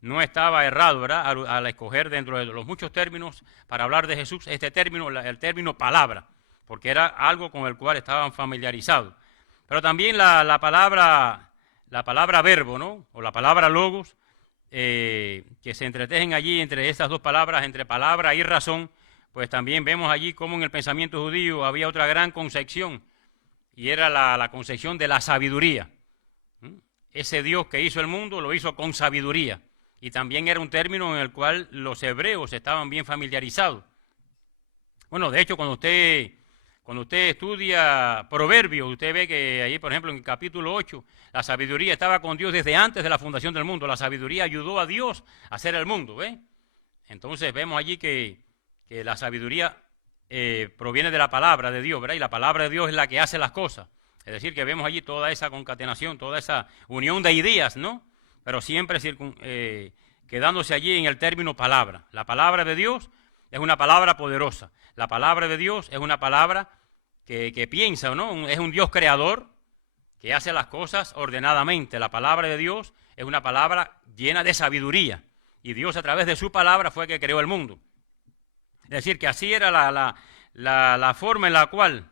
no estaba errado, ¿verdad?, al escoger dentro de los muchos términos para hablar de Jesús este término, el término palabra, porque era algo con el cual estaban familiarizados. Pero también la palabra verbo, ¿no?, o la palabra logos, que se entretejen allí entre estas dos palabras, entre palabra y razón, pues también vemos allí cómo en el pensamiento judío había otra gran concepción, y era la concepción de la sabiduría. Ese Dios que hizo el mundo lo hizo con sabiduría. Y también era un término en el cual los hebreos estaban bien familiarizados. Bueno, de hecho, cuando usted estudia Proverbios, usted ve que ahí, por ejemplo, en el capítulo 8, la sabiduría estaba con Dios desde antes de la fundación del mundo. La sabiduría ayudó a Dios a hacer el mundo, ¿ve? Entonces vemos allí que la sabiduría proviene de la palabra de Dios, ¿verdad? Y la palabra de Dios es la que hace las cosas. Es decir, que vemos allí toda esa concatenación, toda esa unión de ideas, ¿no? Pero siempre quedándose allí en el término palabra. La palabra de Dios es una palabra poderosa. La palabra de Dios es una palabra que piensa, ¿no? Es un Dios creador que hace las cosas ordenadamente. La palabra de Dios es una palabra llena de sabiduría. y Dios a través de su palabra fue que creó el mundo. Es decir, que así era la forma en la cual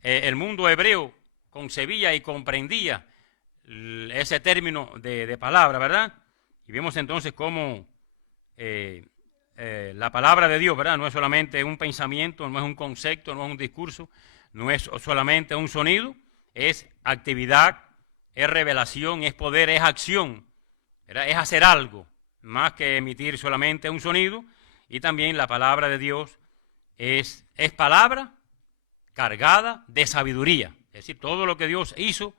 el mundo hebreo concebía y comprendía ese término de palabra, ¿verdad? Y vemos entonces cómo la palabra de Dios, ¿verdad? No es solamente un pensamiento, no es un concepto, no es un discurso, no es solamente un sonido, es actividad, es revelación, es poder, es acción, ¿verdad? Es hacer algo, más que emitir solamente un sonido. Y también la palabra de Dios es palabra cargada de sabiduría. Es decir, todo lo que Dios hizo,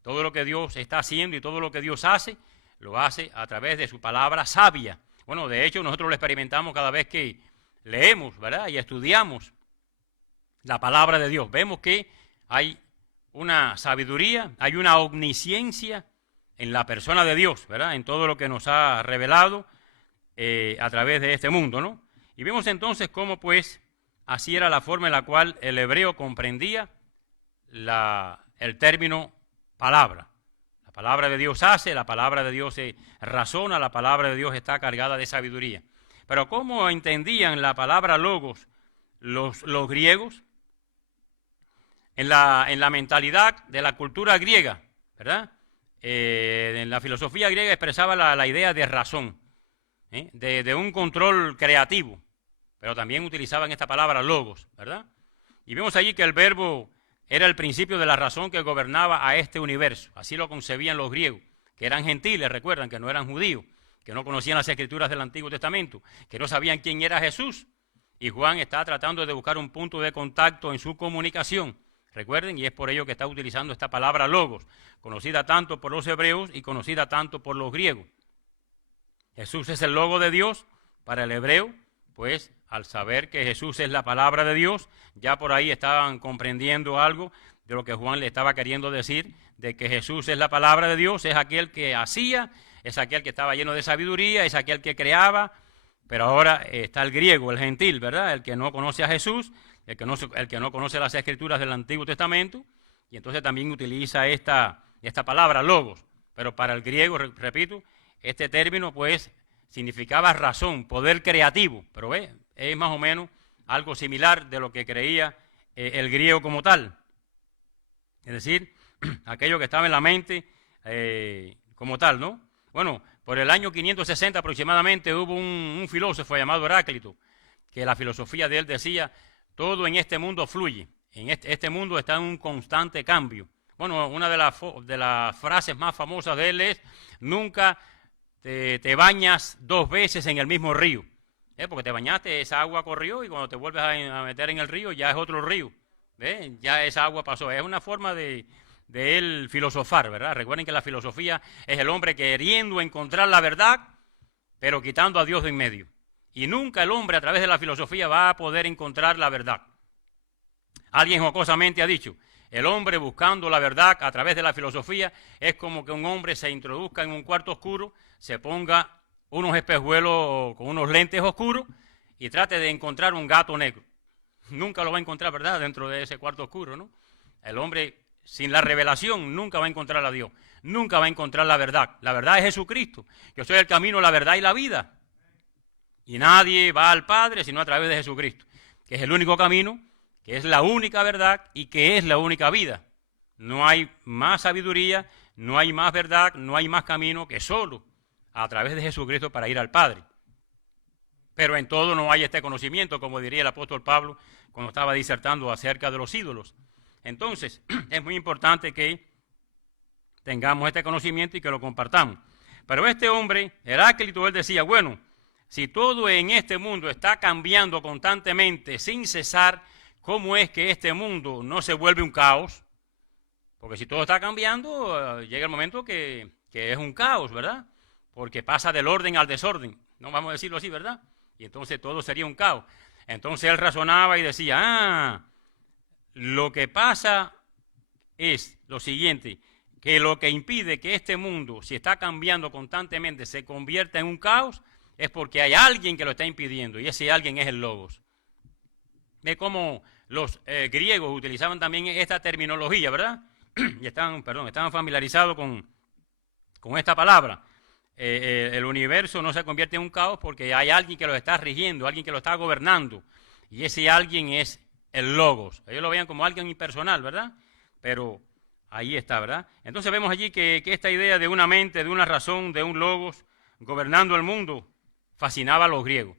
todo lo que Dios está haciendo y todo lo que Dios hace, lo hace a través de su palabra sabia. Bueno, de hecho, nosotros lo experimentamos cada vez que leemos, ¿verdad? Y estudiamos la palabra de Dios. Vemos que hay una sabiduría, hay una omnisciencia en la persona de Dios, ¿verdad? En todo lo que nos ha revelado a través de este mundo, ¿no? Y vemos entonces cómo, pues, así era la forma en la cual el hebreo comprendía el término palabra. La palabra de Dios hace, la palabra de Dios razona, la palabra de Dios está cargada de sabiduría. Pero ¿cómo entendían la palabra logos los griegos? En la mentalidad de la cultura griega, ¿verdad? En la filosofía griega expresaba la idea de razón, de un control creativo, pero también utilizaban esta palabra logos, ¿verdad? Y vemos allí que el verbo era el principio de la razón que gobernaba a este universo. Así lo concebían los griegos, que eran gentiles, recuerdan, que no eran judíos, que no conocían las escrituras del Antiguo Testamento, que no sabían quién era Jesús. Y Juan está tratando de buscar un punto de contacto en su comunicación, recuerden, y es por ello que está utilizando esta palabra logos, conocida tanto por los hebreos y conocida tanto por los griegos. Jesús es el logo de Dios para el hebreo, pues al saber que Jesús es la palabra de Dios, ya por ahí estaban comprendiendo algo de lo que Juan le estaba queriendo decir, de que Jesús es la palabra de Dios, es aquel que hacía, es aquel que estaba lleno de sabiduría, es aquel que creaba, pero ahora está el griego, el gentil, ¿verdad? El que no conoce a Jesús, el que no conoce las escrituras del Antiguo Testamento, y entonces también utiliza esta palabra logos, pero para el griego, repito, este término pues significaba razón, poder creativo, pero es más o menos algo similar de lo que creía el griego como tal. Es decir, aquello que estaba en la mente como tal, ¿no? Bueno, por el año 560 aproximadamente hubo un filósofo llamado Heráclito, que la filosofía de él decía, todo en este mundo fluye, en este mundo está en un constante cambio. Bueno, una de las frases más famosas de él es, nunca te bañas dos veces en el mismo río, porque te bañaste, esa agua corrió y cuando te vuelves a meter en el río ya es otro río, ya esa agua pasó. Es una forma de él filosofar, ¿verdad? Recuerden que la filosofía es el hombre queriendo encontrar la verdad, pero quitando a Dios de en medio. Y nunca el hombre a través de la filosofía va a poder encontrar la verdad. Alguien jocosamente ha dicho, el hombre buscando la verdad a través de la filosofía es como que un hombre se introduzca en un cuarto oscuro, se ponga unos espejuelos con unos lentes oscuros y trate de encontrar un gato negro. Nunca lo va a encontrar, ¿verdad?, dentro de ese cuarto oscuro, ¿no? El hombre sin la revelación nunca va a encontrar a Dios, nunca va a encontrar la verdad. La verdad es Jesucristo. Yo soy el camino, la verdad y la vida. Y nadie va al Padre sino a través de Jesucristo, que es el único camino, que es la única verdad y que es la única vida. No hay más sabiduría, no hay más verdad, no hay más camino que solo a través de Jesucristo para ir al Padre. Pero en todo no hay este conocimiento, como diría el apóstol Pablo cuando estaba disertando acerca de los ídolos. Entonces, es muy importante que tengamos este conocimiento y que lo compartamos. Pero este hombre, Heráclito, él decía, bueno, si todo en este mundo está cambiando constantemente, sin cesar, ¿cómo es que este mundo no se vuelve un caos? Porque si todo está cambiando, llega el momento que es un caos, ¿verdad? Porque pasa del orden al desorden, no vamos a decirlo así, ¿verdad? Y entonces todo sería un caos. Entonces él razonaba y decía, lo que pasa es lo siguiente, que lo que impide que este mundo, si está cambiando constantemente, se convierta en un caos, es porque hay alguien que lo está impidiendo, y ese alguien es el logos. Es como los griegos utilizaban también esta terminología, ¿verdad? Y estaban familiarizados con esta palabra. el universo no se convierte en un caos porque hay alguien que lo está rigiendo, alguien que lo está gobernando. Y ese alguien es el Logos. Ellos lo veían como alguien impersonal, ¿verdad? Pero ahí está, ¿verdad? Entonces vemos allí que esta idea de una mente, de una razón, de un Logos gobernando el mundo, fascinaba a los griegos.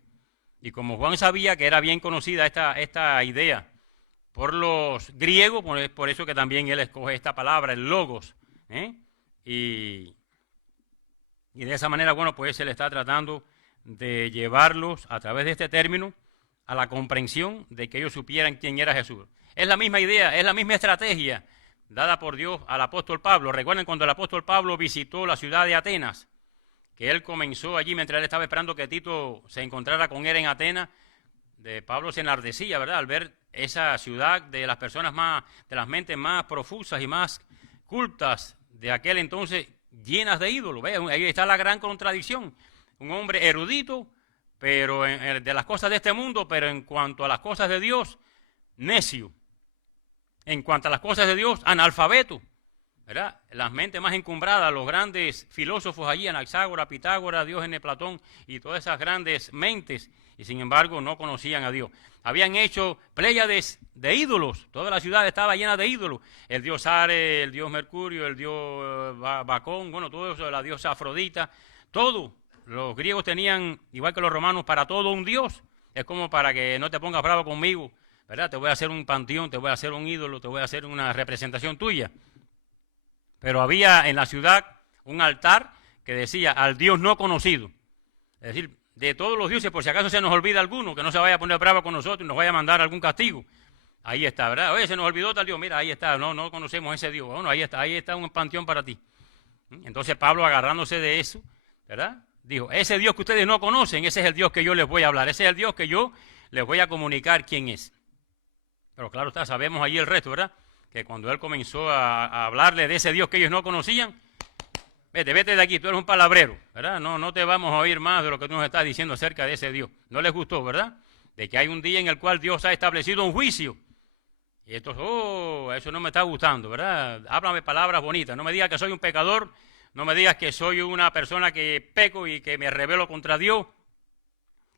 Y como Juan sabía que era bien conocida esta idea por los griegos, por eso que también él escoge esta palabra, el Logos, y de esa manera, bueno, pues él está tratando de llevarlos a través de este término a la comprensión de que ellos supieran quién era Jesús. Es la misma idea, es la misma estrategia dada por Dios al apóstol Pablo. Recuerden cuando el apóstol Pablo visitó la ciudad de Atenas, que él comenzó allí mientras él estaba esperando que Tito se encontrara con él en Atenas. Pablo se enardecía, ¿verdad?, al ver esa ciudad de las personas más, de las mentes más profusas y más cultas de aquel entonces, llenas de ídolos. ¿Ve? Ahí está la gran contradicción. Un hombre erudito, pero de las cosas de este mundo, pero en cuanto a las cosas de Dios, necio. En cuanto a las cosas de Dios, analfabeto. ¿Verdad? Las mentes más encumbradas, los grandes filósofos allí, Anaxágoras, Pitágoras, Diógenes, Platón y todas esas grandes mentes, y sin embargo no conocían a Dios. Habían hecho pléyades de ídolos, toda la ciudad estaba llena de ídolos. El dios Ares, el dios Mercurio, el dios Bacón, bueno, todo eso, la diosa Afrodita, todo. Los griegos tenían, igual que los romanos, para todo un dios. Es como para que no te pongas bravo conmigo, ¿verdad? Te voy a hacer un panteón, te voy a hacer un ídolo, te voy a hacer una representación tuya. Pero había en la ciudad un altar que decía al Dios no conocido. Es decir, de todos los dioses, por si acaso se nos olvida alguno, que no se vaya a poner bravo con nosotros y nos vaya a mandar algún castigo. Ahí está, ¿verdad? Oye, se nos olvidó tal Dios, mira, ahí está, no conocemos ese Dios. Bueno, ahí está un panteón para ti. Entonces Pablo, agarrándose de eso, ¿verdad?, dijo, ese Dios que ustedes no conocen, ese es el Dios que yo les voy a hablar, ese es el Dios que yo les voy a comunicar quién es. Pero claro está, sabemos allí el resto, ¿verdad?, que cuando él comenzó a hablarle de ese Dios que ellos no conocían, vete de aquí, tú eres un palabrero, ¿verdad? No te vamos a oír más de lo que tú nos estás diciendo acerca de ese Dios. No les gustó, ¿verdad? De que hay un día en el cual Dios ha establecido un juicio. Y esto, eso no me está gustando, ¿verdad? Háblame palabras bonitas, no me digas que soy un pecador, no me digas que soy una persona que peco y que me rebelo contra Dios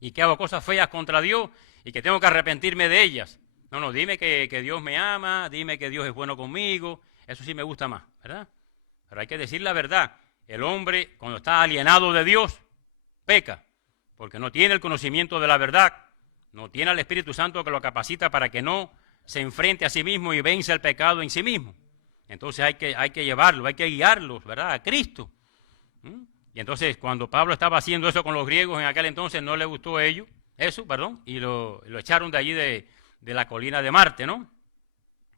y que hago cosas feas contra Dios y que tengo que arrepentirme de ellas. No, dime que Dios me ama, dime que Dios es bueno conmigo, eso sí me gusta más, ¿verdad? Pero hay que decir la verdad, el hombre cuando está alienado de Dios, peca, porque no tiene el conocimiento de la verdad, no tiene al Espíritu Santo que lo capacita para que no se enfrente a sí mismo y vence el pecado en sí mismo. Entonces hay que llevarlo, hay que guiarlos, ¿verdad?, a Cristo. Y entonces cuando Pablo estaba haciendo eso con los griegos en aquel entonces, no le gustó a ellos, y lo echaron de allí de la colina de Marte, ¿no?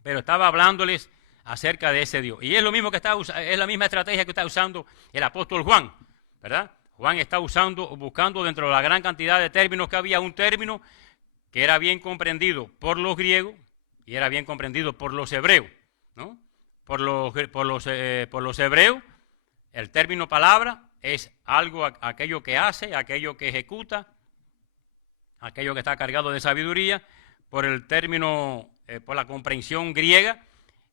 Pero estaba hablándoles acerca de ese Dios. Y es lo mismo que es la misma estrategia que está usando el apóstol Juan, ¿verdad? Juan está buscando dentro de la gran cantidad de términos que había, un término que era bien comprendido por los griegos y era bien comprendido por los hebreos, ¿no? Por los hebreos, el término palabra es aquello que hace, aquello que ejecuta, aquello que está cargado de sabiduría. Por el término, por la comprensión griega,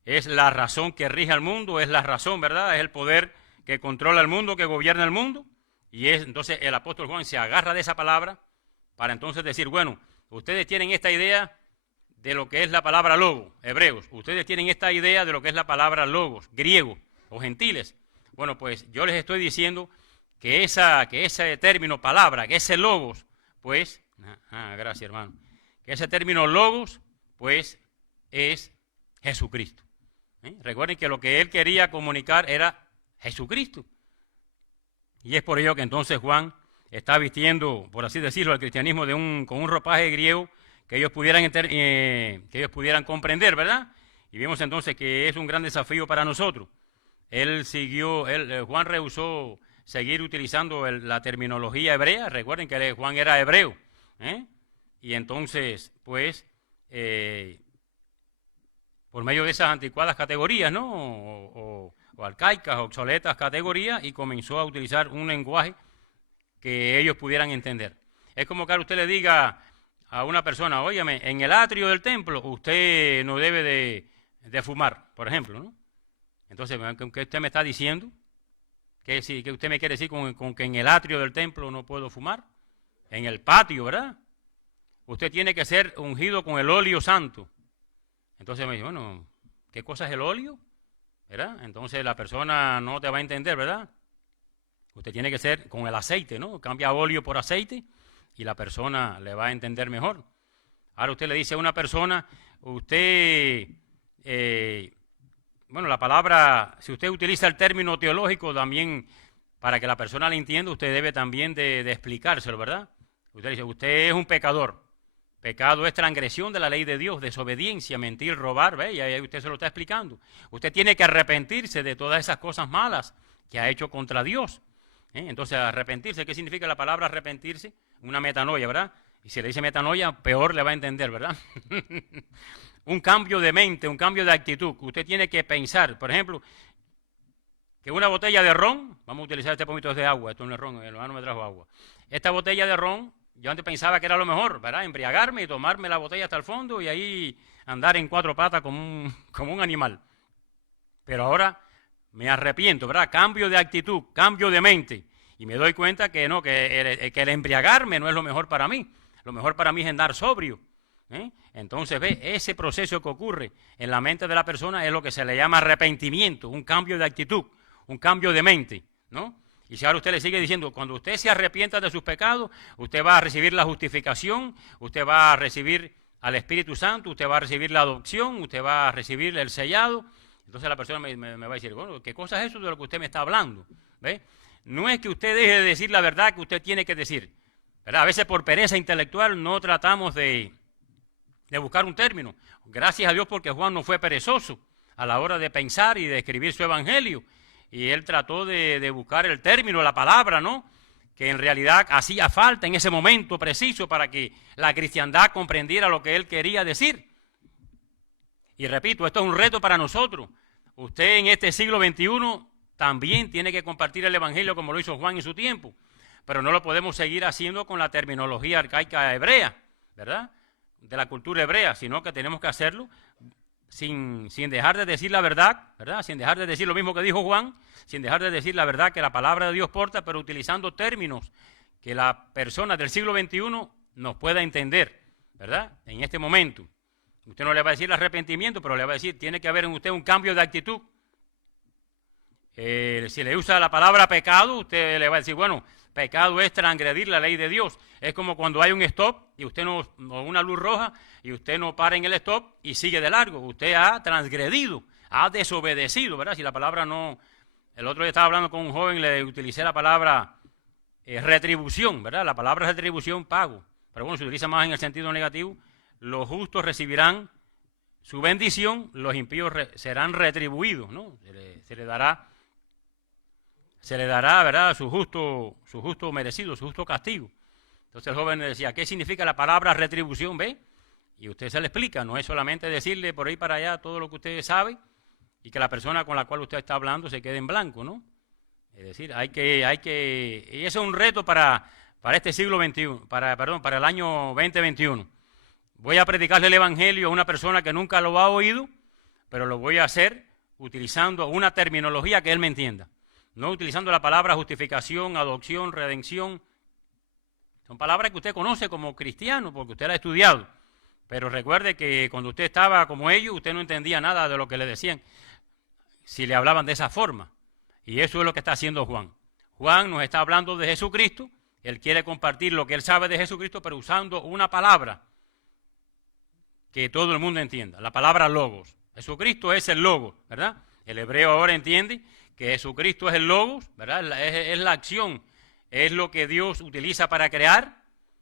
es la razón que rige al mundo, es la razón, ¿verdad? Es el poder que controla el mundo, que gobierna el mundo. Y entonces el apóstol Juan se agarra de esa palabra para entonces decir, bueno, ustedes tienen esta idea de lo que es la palabra logos, hebreos. Ustedes tienen esta idea de lo que es la palabra logos, griegos o gentiles. Bueno, pues yo les estoy diciendo que ese término palabra, que ese logos, pues, gracias hermano, que ese término logos, pues, es Jesucristo. Recuerden que lo que él quería comunicar era Jesucristo. Y es por ello que entonces Juan está vistiendo, por así decirlo, el cristianismo con un ropaje griego que ellos pudieran comprender, ¿verdad? Y vemos entonces que es un gran desafío para nosotros. Juan rehusó seguir utilizando la terminología hebrea. Recuerden que Juan era hebreo, y entonces, pues, por medio de esas anticuadas categorías, ¿no? O arcaicas, obsoletas categorías, y comenzó a utilizar un lenguaje que ellos pudieran entender. Es como que usted le diga a una persona, óyeme, en el atrio del templo usted no debe de fumar, por ejemplo, ¿no? Entonces, ¿qué usted me está diciendo? ¿Qué usted me quiere decir con que en el atrio del templo no puedo fumar? En el patio, ¿verdad? Usted tiene que ser ungido con el óleo santo. Entonces me dice, bueno, ¿qué cosa es el óleo? ¿Verdad? Entonces la persona no te va a entender, ¿verdad? Usted tiene que ser con el aceite, ¿no? Cambia óleo por aceite y la persona le va a entender mejor. Ahora usted le dice a una persona, usted, bueno, la palabra, si usted utiliza el término teológico también para que la persona le entienda, usted debe también de explicárselo, ¿verdad? Usted dice, usted es un pecador. Pecado es transgresión de la ley de Dios, desobediencia, mentir, robar, ¿ve? Y ahí usted se lo está explicando. Usted tiene que arrepentirse de todas esas cosas malas que ha hecho contra Dios. Entonces, arrepentirse, ¿qué significa la palabra arrepentirse? Una metanoia, ¿verdad? Y si le dice metanoia, peor le va a entender, ¿verdad? Un cambio de mente, un cambio de actitud. Usted tiene que pensar, por ejemplo, que una botella de ron, vamos a utilizar este poquito de agua, esto no es ron, el hermano me trajo agua. Esta botella de ron, yo antes pensaba que era lo mejor, ¿verdad? Embriagarme y tomarme la botella hasta el fondo y ahí andar en cuatro patas como un animal. Pero ahora me arrepiento, ¿verdad? Cambio de actitud, cambio de mente. Y me doy cuenta que no, que el embriagarme no es lo mejor para mí. Lo mejor para mí es andar sobrio. Entonces, ve, ese proceso que ocurre en la mente de la persona es lo que se le llama arrepentimiento, un cambio de actitud, un cambio de mente, ¿no? Y si ahora usted le sigue diciendo, cuando usted se arrepienta de sus pecados, usted va a recibir la justificación, usted va a recibir al Espíritu Santo, usted va a recibir la adopción, usted va a recibir el sellado. Entonces la persona me va a decir, bueno, ¿qué cosa es eso de lo que usted me está hablando? ¿Ve? No es que usted deje de decir la verdad que usted tiene que decir, ¿verdad? A veces por pereza intelectual no tratamos de buscar un término. Gracias a Dios porque Juan no fue perezoso a la hora de pensar y de escribir su evangelio. Y él trató de buscar el término, la palabra, ¿no? Que en realidad hacía falta en ese momento preciso para que la cristiandad comprendiera lo que él quería decir. Y repito, esto es un reto para nosotros. Usted en este siglo XXI también tiene que compartir el evangelio como lo hizo Juan en su tiempo. Pero no lo podemos seguir haciendo con la terminología arcaica hebrea, ¿verdad? De la cultura hebrea, sino que tenemos que hacerlo sin dejar de decir la verdad, ¿verdad? Sin dejar de decir lo mismo que dijo Juan, sin dejar de decir la verdad que la palabra de Dios porta, pero utilizando términos que la persona del siglo XXI nos pueda entender, ¿verdad? En este momento. Usted no le va a decir el arrepentimiento, pero le va a decir, tiene que haber en usted un cambio de actitud. Si le usa la palabra pecado, usted le va a decir, bueno, pecado es transgredir la ley de Dios. Es como cuando hay un stop y usted no, una luz roja y usted no para en el stop y sigue de largo. Usted ha transgredido, ha desobedecido, ¿verdad? Si la palabra no... El otro día estaba hablando con un joven, le utilicé la palabra retribución, ¿verdad? La palabra retribución, pago. Pero bueno, se utiliza más en el sentido negativo. Los justos recibirán su bendición, los impíos serán retribuidos, ¿no? Se le dará, ¿verdad?, su justo merecido, su justo castigo. Entonces el joven le decía, ¿qué significa la palabra retribución? ¿Ve? Y usted se le explica, no es solamente decirle por ahí para allá todo lo que usted sabe y que la persona con la cual usted está hablando se quede en blanco, ¿no? Es decir, hay que, y ese es un reto para este siglo XXI, para el año 2021. Voy a predicarle el evangelio a una persona que nunca lo ha oído, pero lo voy a hacer utilizando una terminología que él me entienda. No utilizando la palabra justificación, adopción, redención. Son palabras que usted conoce como cristiano porque usted la ha estudiado. Pero recuerde que cuando usted estaba como ellos, usted no entendía nada de lo que le decían si le hablaban de esa forma. Y eso es lo que está haciendo Juan. Juan nos está hablando de Jesucristo. Él quiere compartir lo que él sabe de Jesucristo, pero usando una palabra que todo el mundo entienda. La palabra logos. Jesucristo es el logos, ¿verdad? El hebreo ahora entiende que Jesucristo es el logos, ¿verdad? Es la acción, es lo que Dios utiliza para crear.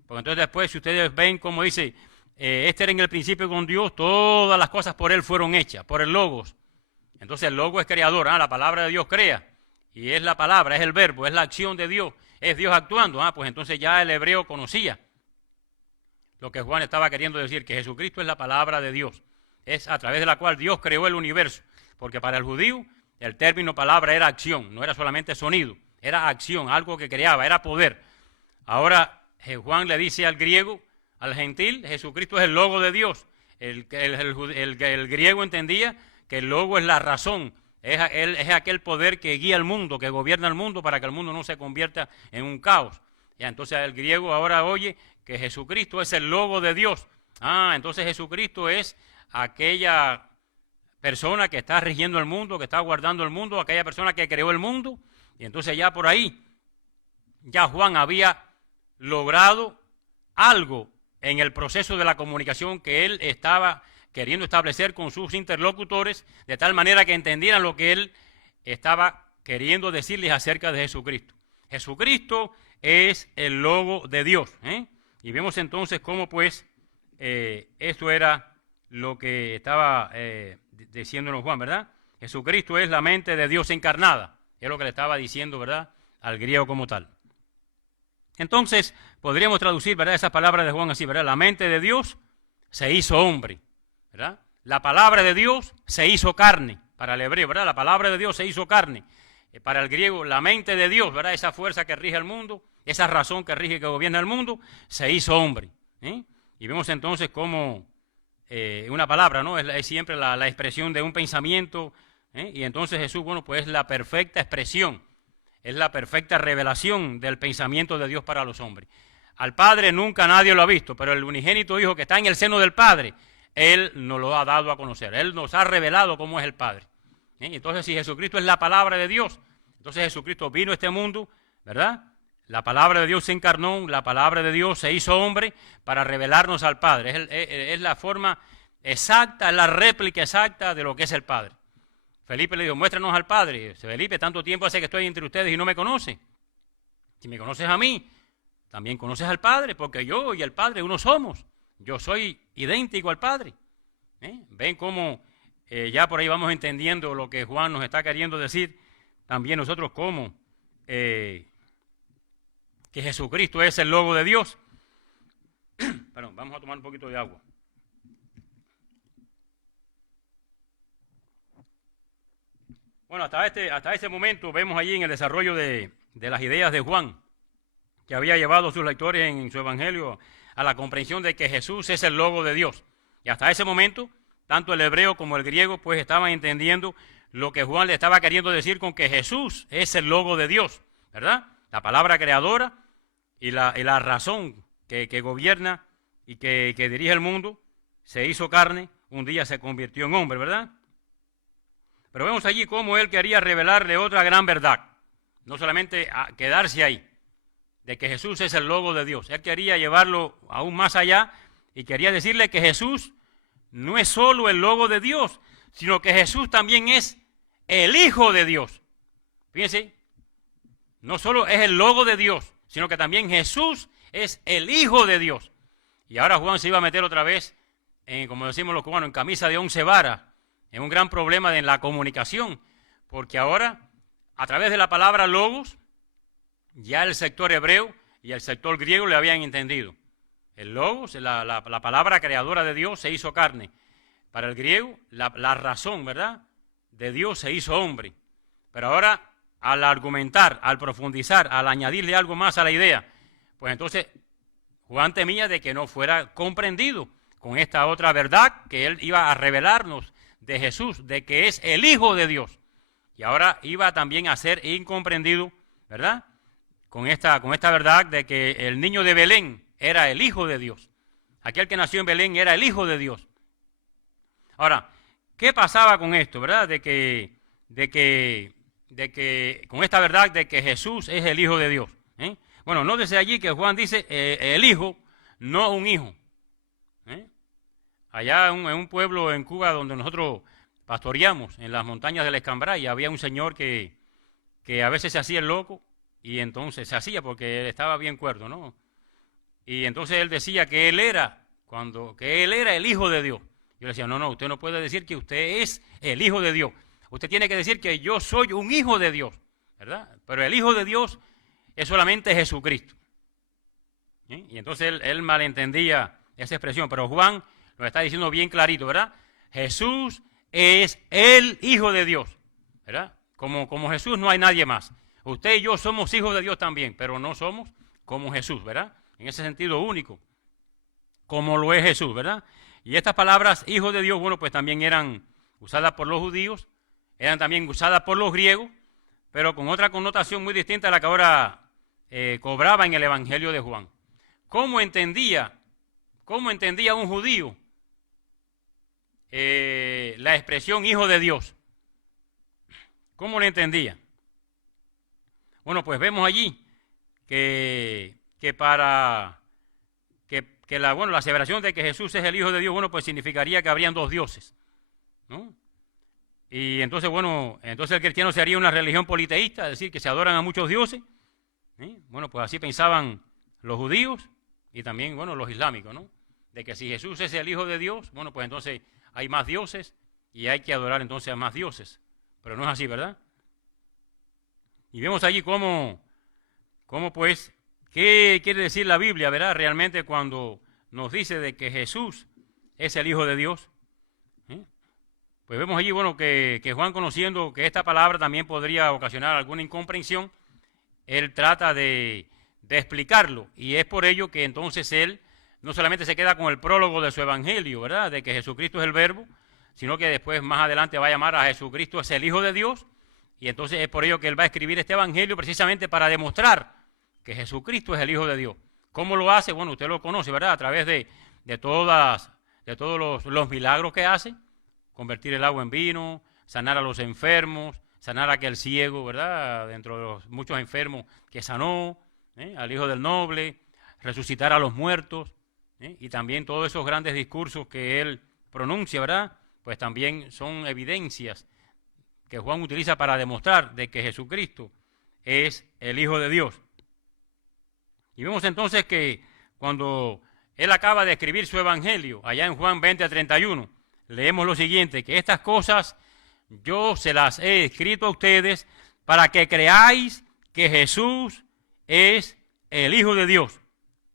Porque entonces después, si ustedes ven como dice, este era en el principio con Dios, todas las cosas por Él fueron hechas, por el logos. Entonces el logos es creador, la palabra de Dios crea. Y es la palabra, es el verbo, es la acción de Dios, es Dios actuando. Pues entonces ya el hebreo conocía lo que Juan estaba queriendo decir, que Jesucristo es la palabra de Dios. Es a través de la cual Dios creó el universo. Porque para el judío el término palabra era acción, no era solamente sonido, era acción, algo que creaba, era poder. Ahora Juan le dice al griego, al gentil, Jesucristo es el logo de Dios. El griego entendía que el logo es la razón, Es aquel poder que guía el mundo, que gobierna el mundo para que el mundo no se convierta en un caos. Ya, entonces el griego ahora oye que Jesucristo es el Logo de Dios. Entonces Jesucristo es aquella persona que está rigiendo el mundo, que está guardando el mundo, aquella persona que creó el mundo. Y entonces ya por ahí, ya Juan había logrado algo en el proceso de la comunicación que él estaba queriendo establecer con sus interlocutores, de tal manera que entendieran lo que él estaba queriendo decirles acerca de Jesucristo. Jesucristo es el Logo de Dios. Y vemos entonces cómo pues esto era lo que estaba diciéndonos Juan, ¿verdad? Jesucristo es la mente de Dios encarnada. Es lo que le estaba diciendo, ¿verdad?, al griego como tal. Entonces, podríamos traducir, ¿verdad?, esas palabras de Juan así, ¿verdad? La mente de Dios se hizo hombre, ¿verdad? La palabra de Dios se hizo carne, para el hebreo, ¿verdad? La palabra de Dios se hizo carne. Para el griego, la mente de Dios, ¿verdad? Esa fuerza que rige el mundo, esa razón que rige, que gobierna el mundo, se hizo hombre. Y vemos entonces cómo una palabra, ¿no? Es siempre la expresión de un pensamiento. Y entonces Jesús, bueno, pues es la perfecta expresión, es la perfecta revelación del pensamiento de Dios para los hombres. Al Padre nunca nadie lo ha visto, pero el unigénito Hijo que está en el seno del Padre, Él nos lo ha dado a conocer. Él nos ha revelado cómo es el Padre. Entonces, si Jesucristo es la palabra de Dios, entonces Jesucristo vino a este mundo, ¿verdad? La palabra de Dios se encarnó, la palabra de Dios se hizo hombre para revelarnos al Padre. Es la forma exacta, la réplica exacta de lo que es el Padre. Felipe le dijo, muéstranos al Padre. Felipe, tanto tiempo hace que estoy entre ustedes y no me conoce. Si me conoces a mí, también conoces al Padre, porque yo y el Padre uno somos. Yo soy idéntico al Padre. Ven cómo ya por ahí vamos entendiendo lo que Juan nos está queriendo decir. También nosotros como que Jesucristo es el Logo de Dios. Perdón, vamos a tomar un poquito de agua. Bueno, hasta ese momento vemos allí en el desarrollo de las ideas de Juan, que había llevado a sus lectores en su evangelio a la comprensión de que Jesús es el Logo de Dios. Y hasta ese momento, tanto el hebreo como el griego, pues estaban entendiendo lo que Juan le estaba queriendo decir con que Jesús es el Logo de Dios, ¿verdad? La palabra creadora y la razón que gobierna y que dirige el mundo, se hizo carne, un día se convirtió en hombre, ¿verdad? Pero vemos allí cómo él quería revelarle otra gran verdad, no solamente a quedarse ahí, de que Jesús es el Logo de Dios. Él quería llevarlo aún más allá y quería decirle que Jesús no es solo el Logo de Dios, sino que Jesús también es el Hijo de Dios. Fíjense, no solo es el Logo de Dios, sino que también Jesús es el Hijo de Dios. Y ahora Juan se iba a meter otra vez, como decimos los cubanos, en camisa de 11 varas, en un gran problema en la comunicación, porque ahora, a través de la palabra logos, ya el sector hebreo y el sector griego le habían entendido. El logos, la palabra creadora de Dios, se hizo carne. Para el griego, la razón, ¿verdad?, de Dios se hizo hombre. Pero ahora, al argumentar, al profundizar, al añadirle algo más a la idea, pues entonces Juan temía de que no fuera comprendido con esta otra verdad que él iba a revelarnos de Jesús, de que es el Hijo de Dios. Y ahora iba también a ser incomprendido, ¿verdad?, con esta verdad de que el niño de Belén era el Hijo de Dios. Aquel que nació en Belén era el Hijo de Dios. Ahora, ¿qué pasaba con esto, verdad? De que con esta verdad de que Jesús es el Hijo de Dios. Bueno, nótese allí que Juan dice el Hijo, no un hijo. Allá en un pueblo en Cuba donde nosotros pastoreamos, en las montañas del Escambray, había un señor que a veces se hacía el loco, y entonces se hacía porque él estaba bien cuerdo, ¿no? Y entonces él decía que él era el Hijo de Dios. Yo le decía, no, usted no puede decir que usted es el Hijo de Dios. Usted tiene que decir que yo soy un Hijo de Dios, ¿verdad? Pero el Hijo de Dios es solamente Jesucristo. Y entonces él malentendía esa expresión, pero Juan lo está diciendo bien clarito, ¿verdad? Jesús es el Hijo de Dios, ¿verdad? Como Jesús no hay nadie más. Usted y yo somos hijos de Dios también, pero no somos como Jesús, ¿verdad? En ese sentido único, como lo es Jesús, ¿verdad? Y estas palabras, Hijo de Dios, bueno, pues también eran usadas por los judíos eran también usadas por los griegos, pero con otra connotación muy distinta a la que ahora cobraba en el Evangelio de Juan. ¿Cómo entendía un judío la expresión hijo de Dios? ¿Cómo lo entendía? Bueno, pues vemos allí que la aseveración de que Jesús es el Hijo de Dios, bueno, pues significaría que habrían dos dioses, ¿no? Y entonces, bueno, entonces el cristiano sería una religión politeísta, es decir, que se adoran a muchos dioses. Bueno, pues así pensaban los judíos y también, bueno, los islámicos, ¿no? De que si Jesús es el Hijo de Dios, bueno, pues entonces hay más dioses y hay que adorar entonces a más dioses. Pero no es así, ¿verdad? Y vemos allí cómo pues, ¿qué quiere decir la Biblia, verdad? Realmente cuando nos dice de que Jesús es el Hijo de Dios. Pues vemos allí, bueno, que Juan, conociendo que esta palabra también podría ocasionar alguna incomprensión, él trata de explicarlo. Y es por ello que entonces él no solamente se queda con el prólogo de su evangelio, ¿verdad? De que Jesucristo es el Verbo, sino que después, más adelante, va a llamar a Jesucristo es el Hijo de Dios. Y entonces es por ello que él va a escribir este evangelio precisamente para demostrar que Jesucristo es el Hijo de Dios. ¿Cómo lo hace? Bueno, usted lo conoce, ¿verdad? A través de todos los milagros que hace. Convertir el agua en vino, sanar a los enfermos, sanar a aquel ciego, ¿verdad? Dentro de los muchos enfermos que sanó, al hijo del noble, resucitar a los muertos, y también todos esos grandes discursos que él pronuncia, ¿verdad? Pues también son evidencias que Juan utiliza para demostrar de que Jesucristo es el Hijo de Dios. Y vemos entonces que cuando él acaba de escribir su evangelio, allá en Juan 20:31, leemos lo siguiente, que estas cosas yo se las he escrito a ustedes para que creáis que Jesús es el Hijo de Dios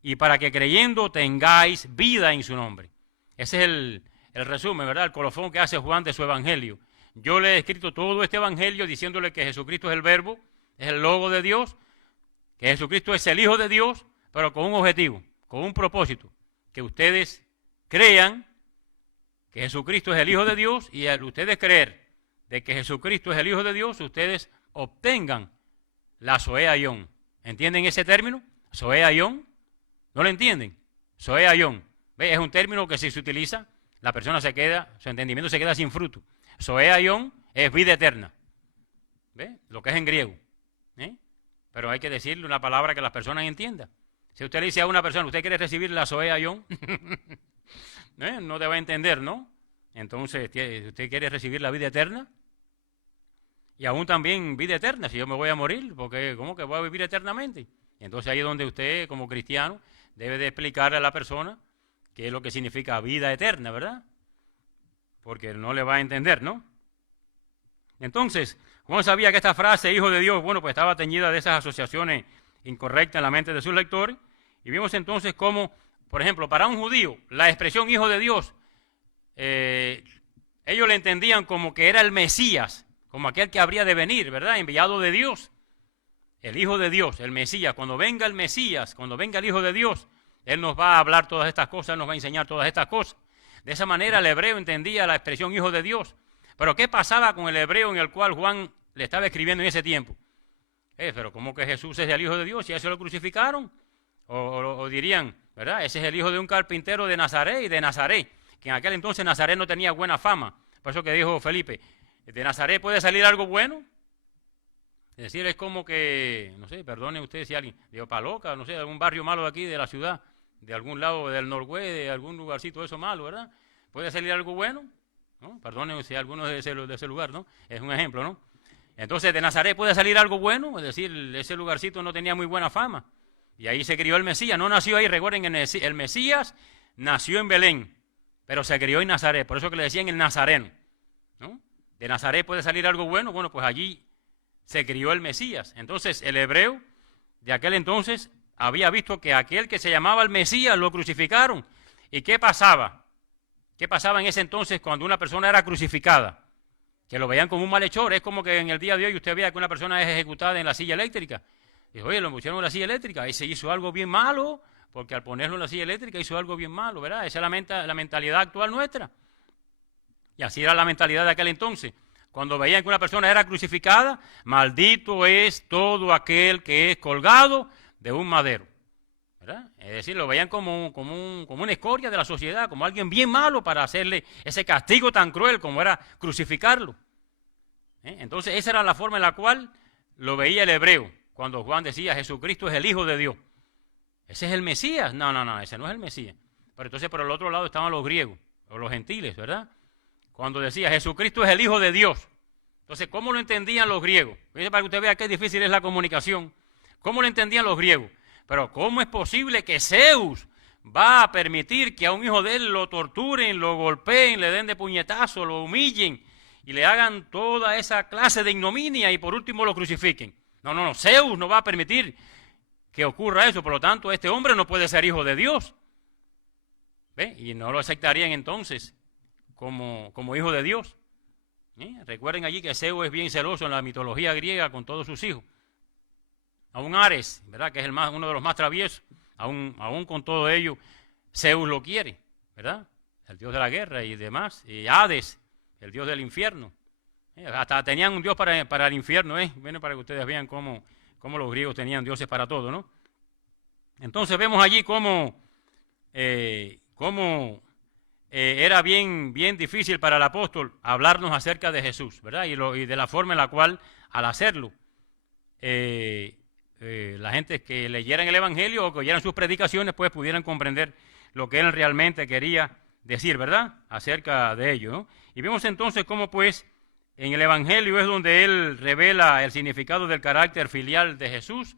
y para que creyendo tengáis vida en su nombre. Ese es el resumen, ¿verdad? El colofón que hace Juan de su evangelio. Yo le he escrito todo este evangelio diciéndole que Jesucristo es el Verbo, es el Logo de Dios, que Jesucristo es el Hijo de Dios, pero con un objetivo, con un propósito, que ustedes crean que Jesucristo es el Hijo de Dios, y al ustedes creer de que Jesucristo es el Hijo de Dios, ustedes obtengan la Zoe-Aion. ¿Entienden ese término? Zoe-Aion. ¿No lo entienden? Zoe-Aion. ¿Ve? Es un término que si se utiliza, la persona se queda, su entendimiento se queda sin fruto. Zoe-Aion es vida eterna. ¿Ve? Lo que es en griego. Pero hay que decirle una palabra que las personas entiendan. Si usted le dice a una persona, ¿usted quiere recibir la Zoe-Aion? No te va a entender, ¿no? Entonces, ¿usted quiere recibir la vida eterna? Y aún también vida eterna, si yo me voy a morir, porque ¿cómo que voy a vivir eternamente? Entonces ahí es donde usted, como cristiano, debe de explicarle a la persona qué es lo que significa vida eterna, ¿verdad? Porque no le va a entender, ¿no? Entonces, Juan sabía que esta frase, Hijo de Dios, bueno, pues estaba teñida de esas asociaciones incorrectas en la mente de sus lectores, y vimos entonces cómo, por ejemplo, para un judío, la expresión Hijo de Dios, ellos le entendían como que era el Mesías, como aquel que habría de venir, ¿verdad? Enviado de Dios, el Hijo de Dios, el Mesías. Cuando venga el Mesías, cuando venga el Hijo de Dios, Él nos va a hablar todas estas cosas, Él nos va a enseñar todas estas cosas. De esa manera el hebreo entendía la expresión Hijo de Dios. Pero ¿qué pasaba con el hebreo en el cual Juan le estaba escribiendo en ese tiempo? Pero ¿cómo que Jesús es el Hijo de Dios? ¿Y a eso lo crucificaron? O dirían, ¿verdad? Ese es el hijo de un carpintero de Nazaret y de Nazaret, que en aquel entonces Nazaret no tenía buena fama. Por eso que dijo Felipe, ¿de Nazaret puede salir algo bueno? Es decir, es como que, no sé, perdone usted si alguien, de Opaloca, no sé, de algún barrio malo de aquí, de la ciudad, de algún lado del Norgüey, de algún lugarcito de eso malo, ¿verdad? ¿Puede salir algo bueno? ¿No? Perdone si alguno de ese lugar, ¿no? Es un ejemplo, ¿no? Entonces, ¿de Nazaret puede salir algo bueno? Es decir, ese lugarcito no tenía muy buena fama. Y ahí se crió el Mesías, no nació ahí, recuerden, el Mesías nació en Belén, pero se crió en Nazaret, por eso que le decían el Nazareno, ¿no? ¿De Nazaret puede salir algo bueno? Bueno, pues allí se crió el Mesías. Entonces, el hebreo de aquel entonces había visto que aquel que se llamaba el Mesías lo crucificaron. ¿Y qué pasaba? ¿Qué pasaba en ese entonces cuando una persona era crucificada? Que lo veían como un malhechor. Es como que en el día de hoy usted vea que una persona es ejecutada en la silla eléctrica. Dijo, oye, lo pusieron en la silla eléctrica y se hizo algo bien malo, porque al ponerlo en la silla eléctrica hizo algo bien malo, ¿verdad? Esa es la mentalidad actual nuestra. Y así era la mentalidad de aquel entonces. Cuando veían que una persona era crucificada, maldito es todo aquel que es colgado de un madero. ¿Verdad? Es decir, lo veían como una escoria de la sociedad, como alguien bien malo para hacerle ese castigo tan cruel como era crucificarlo. Entonces esa era la forma en la cual lo veía el hebreo, cuando Juan decía Jesucristo es el Hijo de Dios. ¿Ese es el Mesías? No, ese no es el Mesías. Pero entonces por el otro lado estaban los griegos, o los gentiles, ¿verdad? Cuando decía Jesucristo es el Hijo de Dios. Entonces, ¿cómo lo entendían los griegos? Para que usted vea qué difícil es la comunicación. ¿Cómo lo entendían los griegos? Pero ¿cómo es posible que Zeus va a permitir que a un hijo de él lo torturen, lo golpeen, le den de puñetazo, lo humillen y le hagan toda esa clase de ignominia y por último lo crucifiquen? No, Zeus no va a permitir que ocurra eso, por lo tanto este hombre no puede ser hijo de Dios. ¿Ve? Y no lo aceptarían entonces como hijo de Dios. Recuerden allí que Zeus es bien celoso en la mitología griega con todos sus hijos. Aún Ares, ¿verdad? Que es uno de los más traviesos, aún con todo ello, Zeus lo quiere, ¿verdad? El dios de la guerra y demás. Y Hades, el dios del infierno. Hasta tenían un dios para el infierno, Bueno, para que ustedes vean cómo los griegos tenían dioses para todo, ¿no? Entonces vemos allí cómo era bien difícil para el apóstol hablarnos acerca de Jesús, ¿verdad? Y de la forma en la cual, al hacerlo, la gente que leyeran el Evangelio o que oyeran sus predicaciones, pues pudieran comprender lo que él realmente quería decir, ¿verdad? Acerca de ello, ¿no? Y vemos entonces cómo, pues, en el Evangelio es donde él revela el significado del carácter filial de Jesús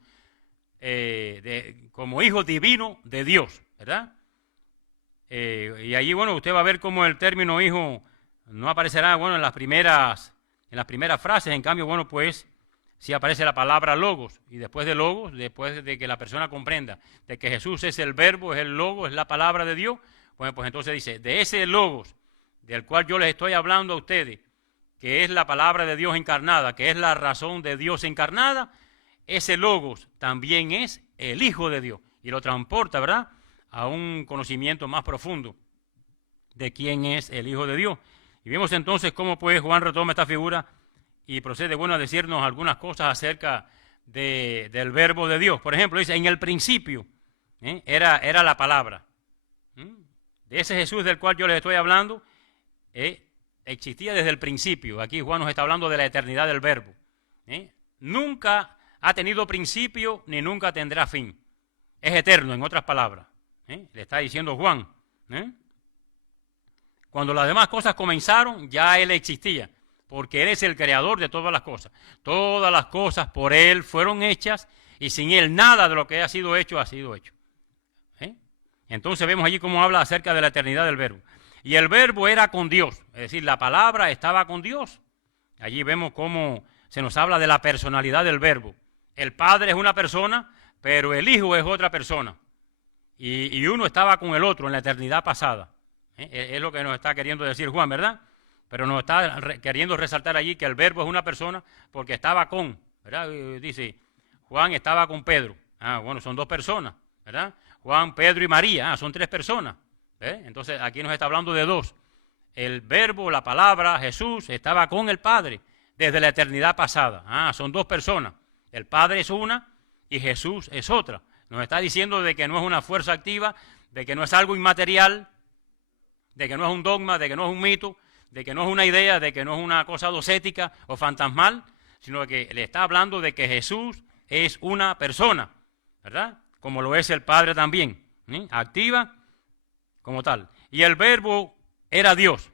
como hijo divino de Dios, ¿verdad? Y allí, bueno, usted va a ver cómo el término hijo no aparecerá, bueno, en las primeras frases, en cambio, bueno, pues, sí aparece la palabra logos, y después de logos, después de que la persona comprenda de que Jesús es el verbo, es el logos, es la palabra de Dios, bueno, pues entonces dice, de ese logos, del cual yo les estoy hablando a ustedes, que es la palabra de Dios encarnada, que es la razón de Dios encarnada, ese logos también es el Hijo de Dios, y lo transporta, ¿verdad?, a un conocimiento más profundo de quién es el Hijo de Dios. Y vemos entonces cómo pues Juan retoma esta figura y procede, bueno, a decirnos algunas cosas acerca del verbo de Dios. Por ejemplo, dice, en el principio era la palabra. De ese Jesús del cual yo les estoy hablando, existía desde el principio. Aquí Juan nos está hablando de la eternidad del verbo. Nunca ha tenido principio ni nunca tendrá fin. Es eterno, en otras palabras. Le está diciendo Juan. Cuando las demás cosas comenzaron, ya Él existía, porque Él es el creador de todas las cosas. Todas las cosas por Él fueron hechas y sin Él nada de lo que ha sido hecho ha sido hecho. Entonces vemos allí cómo habla acerca de la eternidad del verbo. Y el verbo era con Dios, es decir, la palabra estaba con Dios. Allí vemos cómo se nos habla de la personalidad del verbo. El Padre es una persona, pero el Hijo es otra persona. Y uno estaba con el otro en la eternidad pasada. Es lo que nos está queriendo decir Juan, ¿verdad? Pero nos está queriendo resaltar allí que el verbo es una persona porque estaba con, ¿verdad? Dice, Juan estaba con Pedro. Bueno, son dos personas, ¿verdad? Juan, Pedro y María, son tres personas. Entonces aquí nos está hablando de dos. El verbo, la palabra, Jesús, estaba con el Padre desde la eternidad pasada. Son dos personas. El Padre es una y Jesús es otra. Nos está diciendo de que no es una fuerza activa, de que no es algo inmaterial, de que no es un dogma, de que no es un mito, de que no es una idea, de que no es una cosa docética o fantasmal, sino que le está hablando de que Jesús es una persona, ¿verdad? Como lo es el Padre también, activa como tal. Y el verbo era Dios.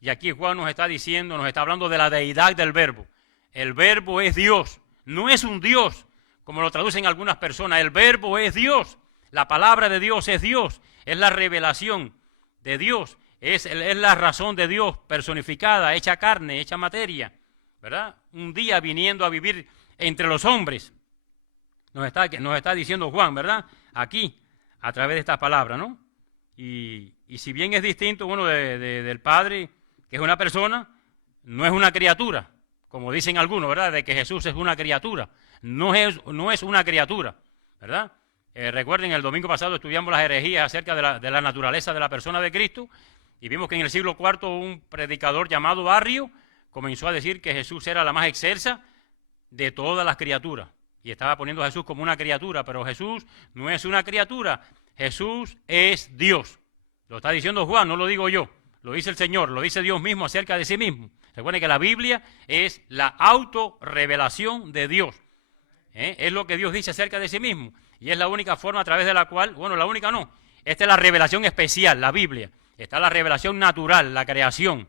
Y aquí Juan nos está diciendo, nos está hablando de la deidad del verbo. El verbo es Dios, no es un Dios, como lo traducen algunas personas. El verbo es Dios, la palabra de Dios es Dios, es la revelación de Dios, es la razón de Dios personificada, hecha carne, hecha materia, ¿verdad? Un día viniendo a vivir entre los hombres, nos está diciendo Juan, ¿verdad? Aquí, a través de esta palabra, ¿no? Y si bien es distinto, bueno, del Padre, que es una persona, no es una criatura, como dicen algunos, ¿verdad? De que Jesús es una criatura. No es una criatura, ¿verdad? Recuerden, el domingo pasado estudiamos las herejías acerca de la naturaleza de la persona de Cristo y vimos que en el siglo IV un predicador llamado Arrio comenzó a decir que Jesús era la más excelsa de todas las criaturas. Y estaba poniendo a Jesús como una criatura, pero Jesús no es una criatura, Jesús es Dios. Lo está diciendo Juan, no lo digo yo, lo dice el Señor, lo dice Dios mismo acerca de sí mismo. Recuerden que la Biblia es la autorrevelación de Dios. Es lo que Dios dice acerca de sí mismo. Y es la única forma a través de la cual, bueno, la única no, esta es la revelación especial, la Biblia. Está la revelación natural, la creación.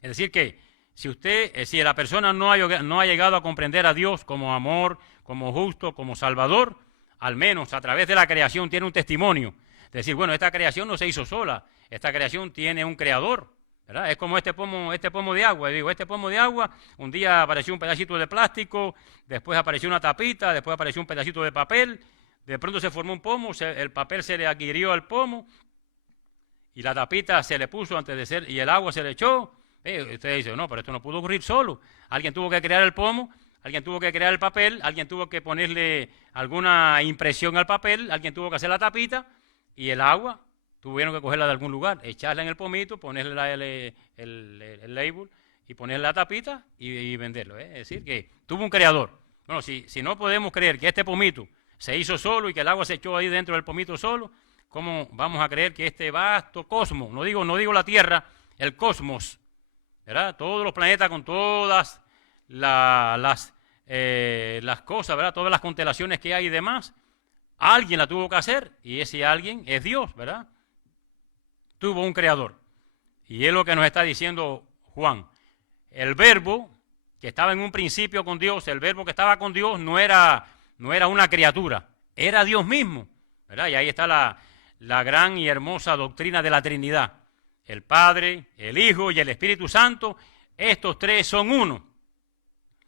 Es decir que si la persona no ha llegado a comprender a Dios como amor, como justo, como Salvador, al menos a través de la creación tiene un testimonio. Es decir, bueno, esta creación no se hizo sola, esta creación tiene un creador, ¿verdad? Es como este pomo de agua. Este pomo de agua, un día apareció un pedacito de plástico, después apareció una tapita, después apareció un pedacito de papel, de pronto se formó un pomo, el papel se le adhirió al pomo y la tapita se le puso antes de ser, y el agua se le echó. Usted dice, no, pero esto no pudo ocurrir solo. Alguien tuvo que crear el pomo, alguien tuvo que crear el papel, alguien tuvo que ponerle alguna impresión al papel, alguien tuvo que hacer la tapita, y el agua tuvieron que cogerla de algún lugar, echarla en el pomito, ponerle el label y ponerle la tapita y venderlo. Es decir, que tuvo un creador. Bueno, si no podemos creer que este pomito se hizo solo y que el agua se echó ahí dentro del pomito solo, ¿cómo vamos a creer que este vasto cosmos, no digo la Tierra, el cosmos, ¿verdad? Todos los planetas con todas las cosas, ¿verdad? Todas las constelaciones que hay y demás, alguien la tuvo que hacer y ese alguien es Dios, ¿verdad? Tuvo un creador. Y es lo que nos está diciendo Juan. El verbo que estaba en un principio con Dios, el verbo que estaba con Dios no era una criatura, era Dios mismo, ¿verdad? Y ahí está la gran y hermosa doctrina de la Trinidad. El Padre, el Hijo y el Espíritu Santo, estos tres son uno.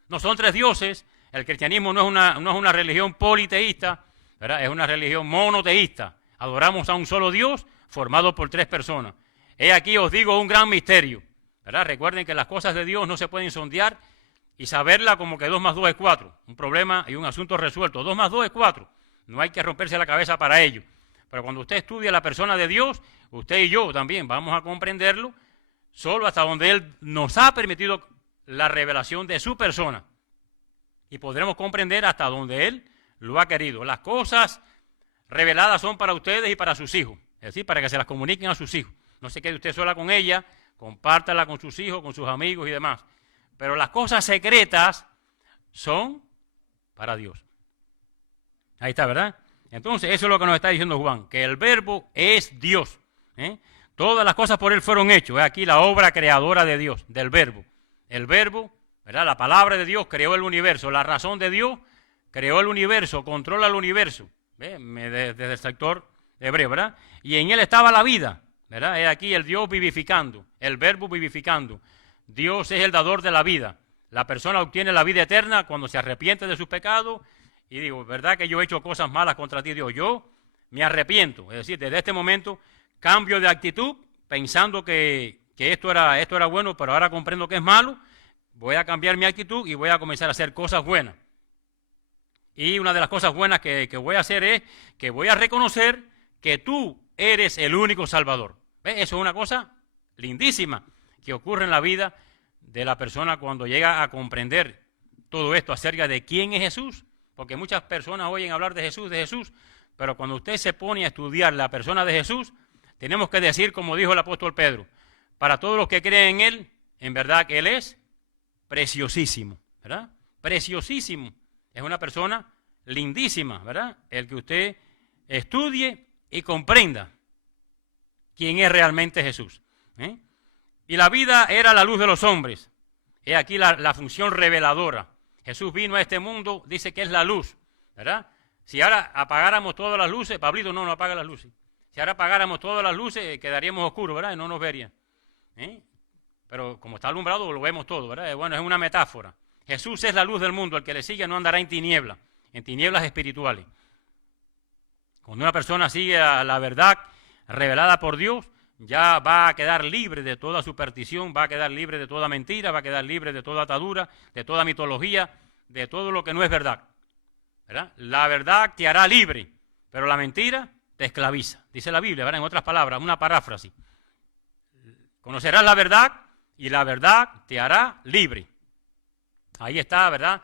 No son tres dioses. El cristianismo no es una religión politeísta, ¿verdad? Es una religión monoteísta. Adoramos a un solo Dios formado por tres personas. He aquí os digo un gran misterio, ¿verdad? Recuerden que las cosas de Dios no se pueden sondear y saberla como que 2 más 2 es 4. Un problema y un asunto resuelto. 2 más 2 es 4. No hay que romperse la cabeza para ello. Pero cuando usted estudia la persona de Dios, usted y yo también vamos a comprenderlo solo hasta donde Él nos ha permitido la revelación de su persona. Y podremos comprender hasta donde Él lo ha querido. Las cosas reveladas son para ustedes y para sus hijos. Es decir, para que se las comuniquen a sus hijos. No se quede usted sola con ella, compártala con sus hijos, con sus amigos y demás. Pero las cosas secretas son para Dios. Ahí está, ¿verdad? Entonces, eso es lo que nos está diciendo Juan, que el verbo es Dios. Todas las cosas por Él fueron hechas. Aquí la obra creadora de Dios, del verbo. El verbo, ¿verdad? La palabra de Dios creó el universo. La razón de Dios creó el universo, controla el universo. Desde el sector hebreo, ¿verdad? Y en Él estaba la vida, ¿verdad? Es aquí el Dios vivificando, el verbo vivificando. Dios es el dador de la vida. La persona obtiene la vida eterna cuando se arrepiente de sus pecados y digo, ¿verdad que yo he hecho cosas malas contra ti, Dios? Yo me arrepiento. Es decir, desde este momento cambio de actitud pensando que esto era bueno, pero ahora comprendo que es malo. Voy a cambiar mi actitud y voy a comenzar a hacer cosas buenas. Y una de las cosas buenas que voy a hacer es que voy a reconocer que tú eres el único Salvador. ¿Ves? Eso es una cosa lindísima que ocurre en la vida de la persona cuando llega a comprender todo esto acerca de quién es Jesús. Porque muchas personas oyen hablar de Jesús, pero cuando usted se pone a estudiar la persona de Jesús, tenemos que decir, como dijo el apóstol Pedro, para todos los que creen en Él, en verdad que Él es preciosísimo, ¿verdad? Preciosísimo. Es una persona lindísima, ¿verdad? El que usted estudie y comprenda quién es realmente Jesús. Y la vida era la luz de los hombres. He aquí la función reveladora. Jesús vino a este mundo, dice que es la luz, ¿verdad? Si ahora apagáramos todas las luces, Pablito no apaga las luces. Si ahora apagáramos todas las luces, quedaríamos oscuros, ¿verdad? Y no nos verían. Pero como está alumbrado, lo vemos todo, ¿verdad? Bueno, es una metáfora. Jesús es la luz del mundo, el que le sigue no andará en tinieblas espirituales. Cuando una persona sigue a la verdad revelada por Dios, ya va a quedar libre de toda superstición, va a quedar libre de toda mentira, va a quedar libre de toda atadura, de toda mitología, de todo lo que no es verdad, ¿verdad? La verdad te hará libre, pero la mentira te esclaviza. Dice la Biblia, ¿verdad? En otras palabras, una paráfrasis. Conocerás la verdad y la verdad te hará libre. Ahí está, ¿verdad?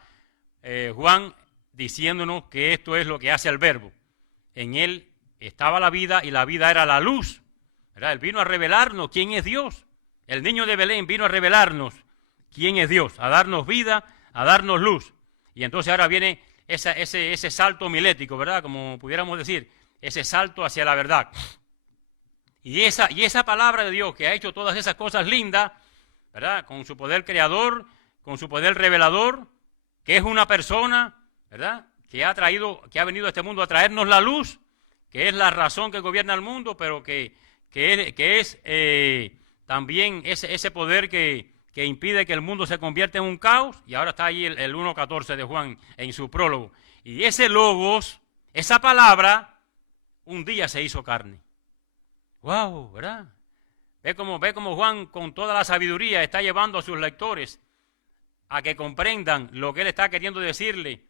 Juan diciéndonos que esto es lo que hace el Verbo. En él estaba la vida y la vida era la luz, ¿verdad? Él vino a revelarnos quién es Dios. El niño de Belén vino a revelarnos quién es Dios, a darnos vida, a darnos luz. Y entonces ahora viene ese salto milético, ¿verdad? Como pudiéramos decir, ese salto hacia la verdad. Y esa palabra de Dios que ha hecho todas esas cosas lindas, ¿verdad? Con su poder creador, con su poder revelador, que es una persona, ¿verdad? Que ha venido a este mundo a traernos la luz, que es la razón que gobierna el mundo, pero que es también ese poder que impide que el mundo se convierta en un caos. Y ahora está ahí el 1.14 de Juan en su prólogo. Y ese logos, esa palabra, un día se hizo carne. ¡Wow! ¿Verdad? Ve como Juan, con toda la sabiduría, está llevando a sus lectores a que comprendan lo que él está queriendo decirle,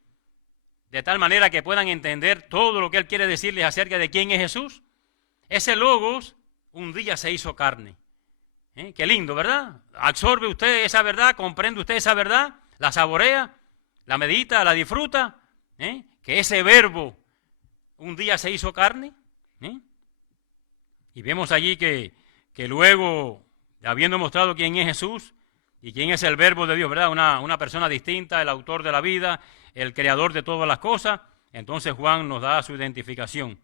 de tal manera que puedan entender todo lo que él quiere decirles acerca de quién es Jesús. Ese logos un día se hizo carne. Qué lindo, ¿verdad? Absorbe usted esa verdad, comprende usted esa verdad, la saborea, la medita, la disfruta, que ese verbo un día se hizo carne. Y vemos allí que luego, habiendo mostrado quién es Jesús y quién es el verbo de Dios, ¿verdad? Una persona distinta, el autor de la vida, el creador de todas las cosas, entonces Juan nos da su identificación.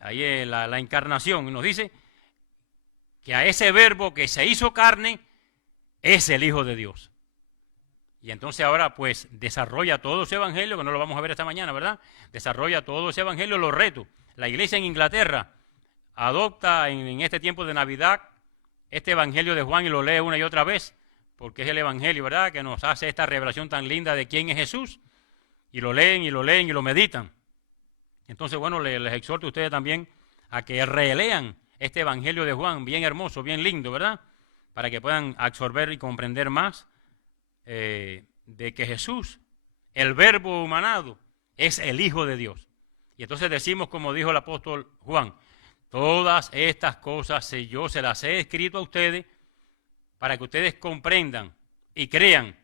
Ahí es la encarnación, y nos dice que a ese verbo que se hizo carne es el Hijo de Dios. Y entonces ahora pues desarrolla todo ese evangelio, que no lo vamos a ver esta mañana, ¿verdad? Desarrolla todo ese evangelio, los retos. La iglesia en Inglaterra adopta en este tiempo de Navidad este evangelio de Juan y lo lee una y otra vez, porque es el evangelio, ¿verdad?, que nos hace esta revelación tan linda de quién es Jesús, y lo leen y lo leen y lo meditan. Entonces, bueno, les exhorto a ustedes también a que relean este evangelio de Juan, bien hermoso, bien lindo, ¿verdad?, para que puedan absorber y comprender más de que Jesús, el verbo humanado, es el Hijo de Dios. Y entonces decimos, como dijo el apóstol Juan, todas estas cosas yo se las he escrito a ustedes para que ustedes comprendan y crean.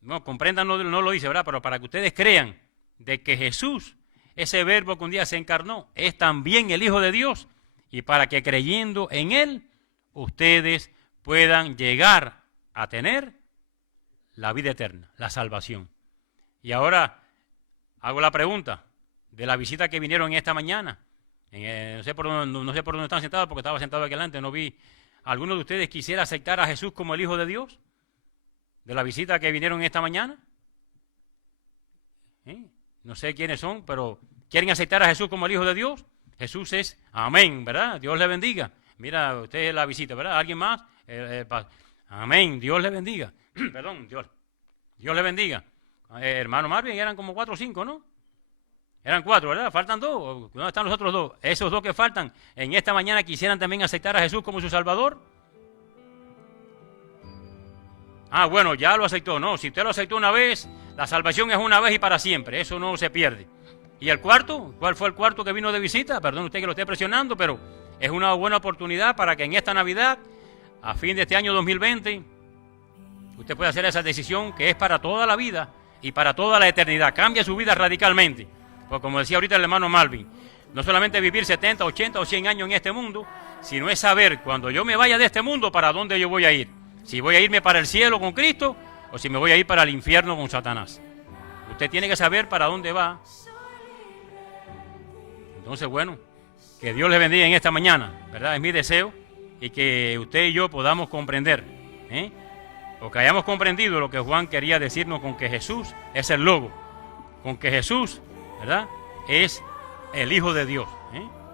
No, comprendan no lo dice, ¿verdad? Pero para que ustedes crean de que Jesús, ese verbo que un día se encarnó, es también el Hijo de Dios, y para que creyendo en Él, ustedes puedan llegar a tener la vida eterna, la salvación. Y ahora hago la pregunta de la visita que vinieron esta mañana. No sé por dónde están sentados, porque estaba sentado aquí adelante, no vi. ¿Alguno de ustedes quisiera aceptar a Jesús como el Hijo de Dios? ¿De la visita que vinieron esta mañana? No sé quiénes son, pero ¿quieren aceptar a Jesús como el Hijo de Dios? Jesús es amén, ¿verdad? Dios le bendiga. Mira, usted es la visita, ¿verdad? ¿Alguien más? Amén, Dios le bendiga. Perdón, Dios le bendiga. Hermano Marvin, eran como 4 o 5, ¿no? Eran 4, ¿verdad? Faltan 2. ¿Dónde están los otros 2? Esos 2 que faltan, en esta mañana quisieran también aceptar a Jesús como su Salvador. Ah, bueno, ya lo aceptó. No, si usted lo aceptó una vez, la salvación es una vez y para siempre. Eso no se pierde. ¿Y el cuarto? ¿Cuál fue el cuarto que vino de visita? Perdón usted que lo esté presionando, pero es una buena oportunidad para que en esta Navidad, a fin de este año 2020, usted pueda hacer esa decisión que es para toda la vida y para toda la eternidad. Cambia su vida radicalmente. Pues como decía ahorita el hermano Malvin, no solamente vivir 70, 80 o 100 años en este mundo, sino es saber cuando yo me vaya de este mundo para dónde yo voy a ir. Si voy a irme para el cielo con Cristo o si me voy a ir para el infierno con Satanás. Usted tiene que saber para dónde va. Entonces, bueno, que Dios les bendiga en esta mañana, ¿verdad? Es mi deseo y que usted y yo podamos comprender, o que hayamos comprendido lo que Juan quería decirnos con que Jesús es el Logo, con que Jesús, ¿verdad?, es el Hijo de Dios,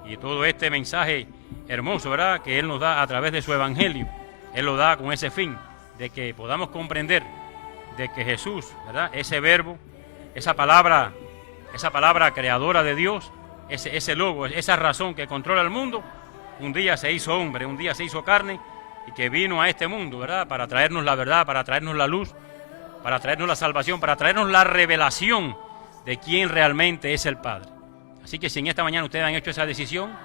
y todo este mensaje hermoso, ¿verdad?, que Él nos da a través de su Evangelio. Él lo da con ese fin, de que podamos comprender de que Jesús, ¿verdad?, ese verbo, esa palabra creadora de Dios, ese logo, esa razón que controla el mundo, un día se hizo hombre, un día se hizo carne, y que vino a este mundo, ¿verdad?, para traernos la verdad, para traernos la luz, para traernos la salvación, para traernos la revelación de quién realmente es el Padre. Así que si en esta mañana ustedes han hecho esa decisión,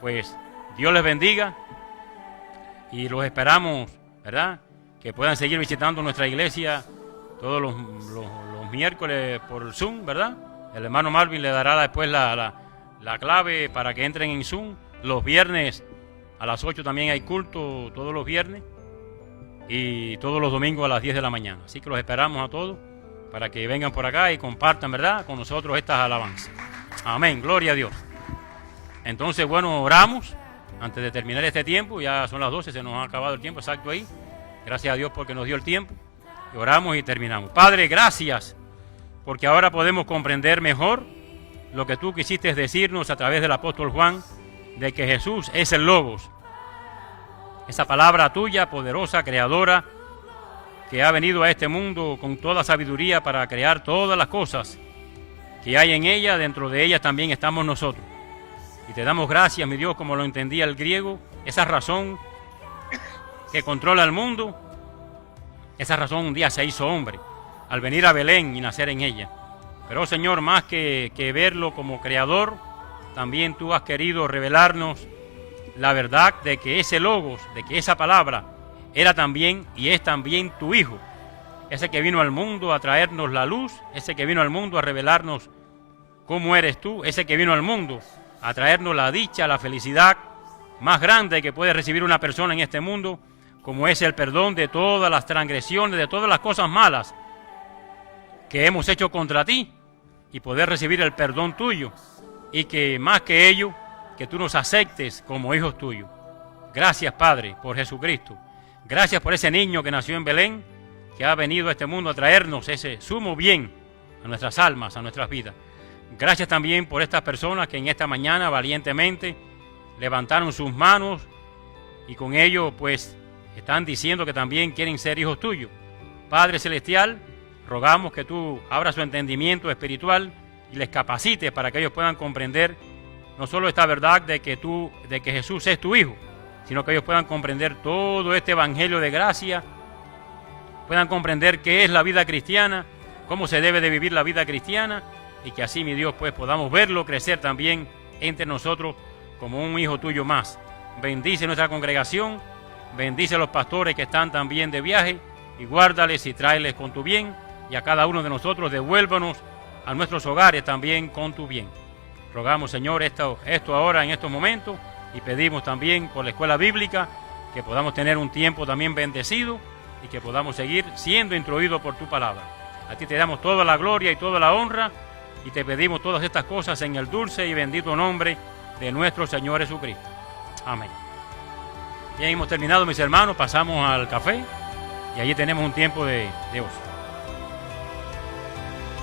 pues Dios les bendiga y los esperamos, ¿verdad?, que puedan seguir visitando nuestra iglesia todos los miércoles por Zoom, ¿verdad? El hermano Marvin le dará después la clave para que entren en Zoom. Los viernes a las 8 también hay culto, todos los viernes, y todos los domingos a las 10 de la mañana. Así que los esperamos a todos para que vengan por acá y compartan, ¿verdad?, con nosotros estas alabanzas. Amén, gloria a Dios. Entonces, bueno, oramos antes de terminar este tiempo. Ya son las 12, se nos ha acabado el tiempo exacto ahí. Gracias a Dios porque nos dio el tiempo. Y oramos y terminamos. Padre, gracias porque ahora podemos comprender mejor lo que tú quisiste decirnos a través del apóstol Juan, de que Jesús es el Logos. Esa palabra tuya, poderosa, creadora, que ha venido a este mundo con toda sabiduría para crear todas las cosas que hay en ella. Dentro de ella también estamos nosotros. Y te damos gracias, mi Dios, como lo entendía el griego, esa razón que controla el mundo, esa razón un día se hizo hombre, al venir a Belén y nacer en ella. Pero, Señor, más que verlo como creador, también tú has querido revelarnos la verdad de que ese Logos, de que esa palabra era también y es también tu Hijo, ese que vino al mundo a traernos la luz, ese que vino al mundo a revelarnos cómo eres tú, ese que vino al mundo a traernos la dicha, la felicidad más grande que puede recibir una persona en este mundo, como es el perdón de todas las transgresiones, de todas las cosas malas que hemos hecho contra ti, y poder recibir el perdón tuyo, y que más que ello, que tú nos aceptes como hijos tuyos. Gracias, Padre, por Jesucristo. Gracias por ese niño que nació en Belén, que ha venido a este mundo a traernos ese sumo bien a nuestras almas, a nuestras vidas. Gracias también por estas personas que en esta mañana valientemente levantaron sus manos y con ello pues están diciendo que también quieren ser hijos tuyos. Padre Celestial, rogamos que tú abras su entendimiento espiritual y les capacites para que ellos puedan comprender no solo esta verdad de que Jesús es tu Hijo, sino que ellos puedan comprender todo este evangelio de gracia, puedan comprender qué es la vida cristiana, cómo se debe de vivir la vida cristiana, y que así, mi Dios, pues podamos verlo crecer también entre nosotros como un hijo tuyo más. Bendice nuestra congregación, bendice a los pastores que están también de viaje, y guárdales y tráeles con tu bien, y a cada uno de nosotros devuélvanos a nuestros hogares también con tu bien. Rogamos, Señor, esto ahora en estos momentos, y pedimos también por la escuela bíblica que podamos tener un tiempo también bendecido y que podamos seguir siendo instruidos por tu palabra. A ti te damos toda la gloria y toda la honra, y te pedimos todas estas cosas en el dulce y bendito nombre de nuestro Señor Jesucristo. Amén. Bien, hemos terminado, mis hermanos, pasamos al café y allí tenemos un tiempo de ocio.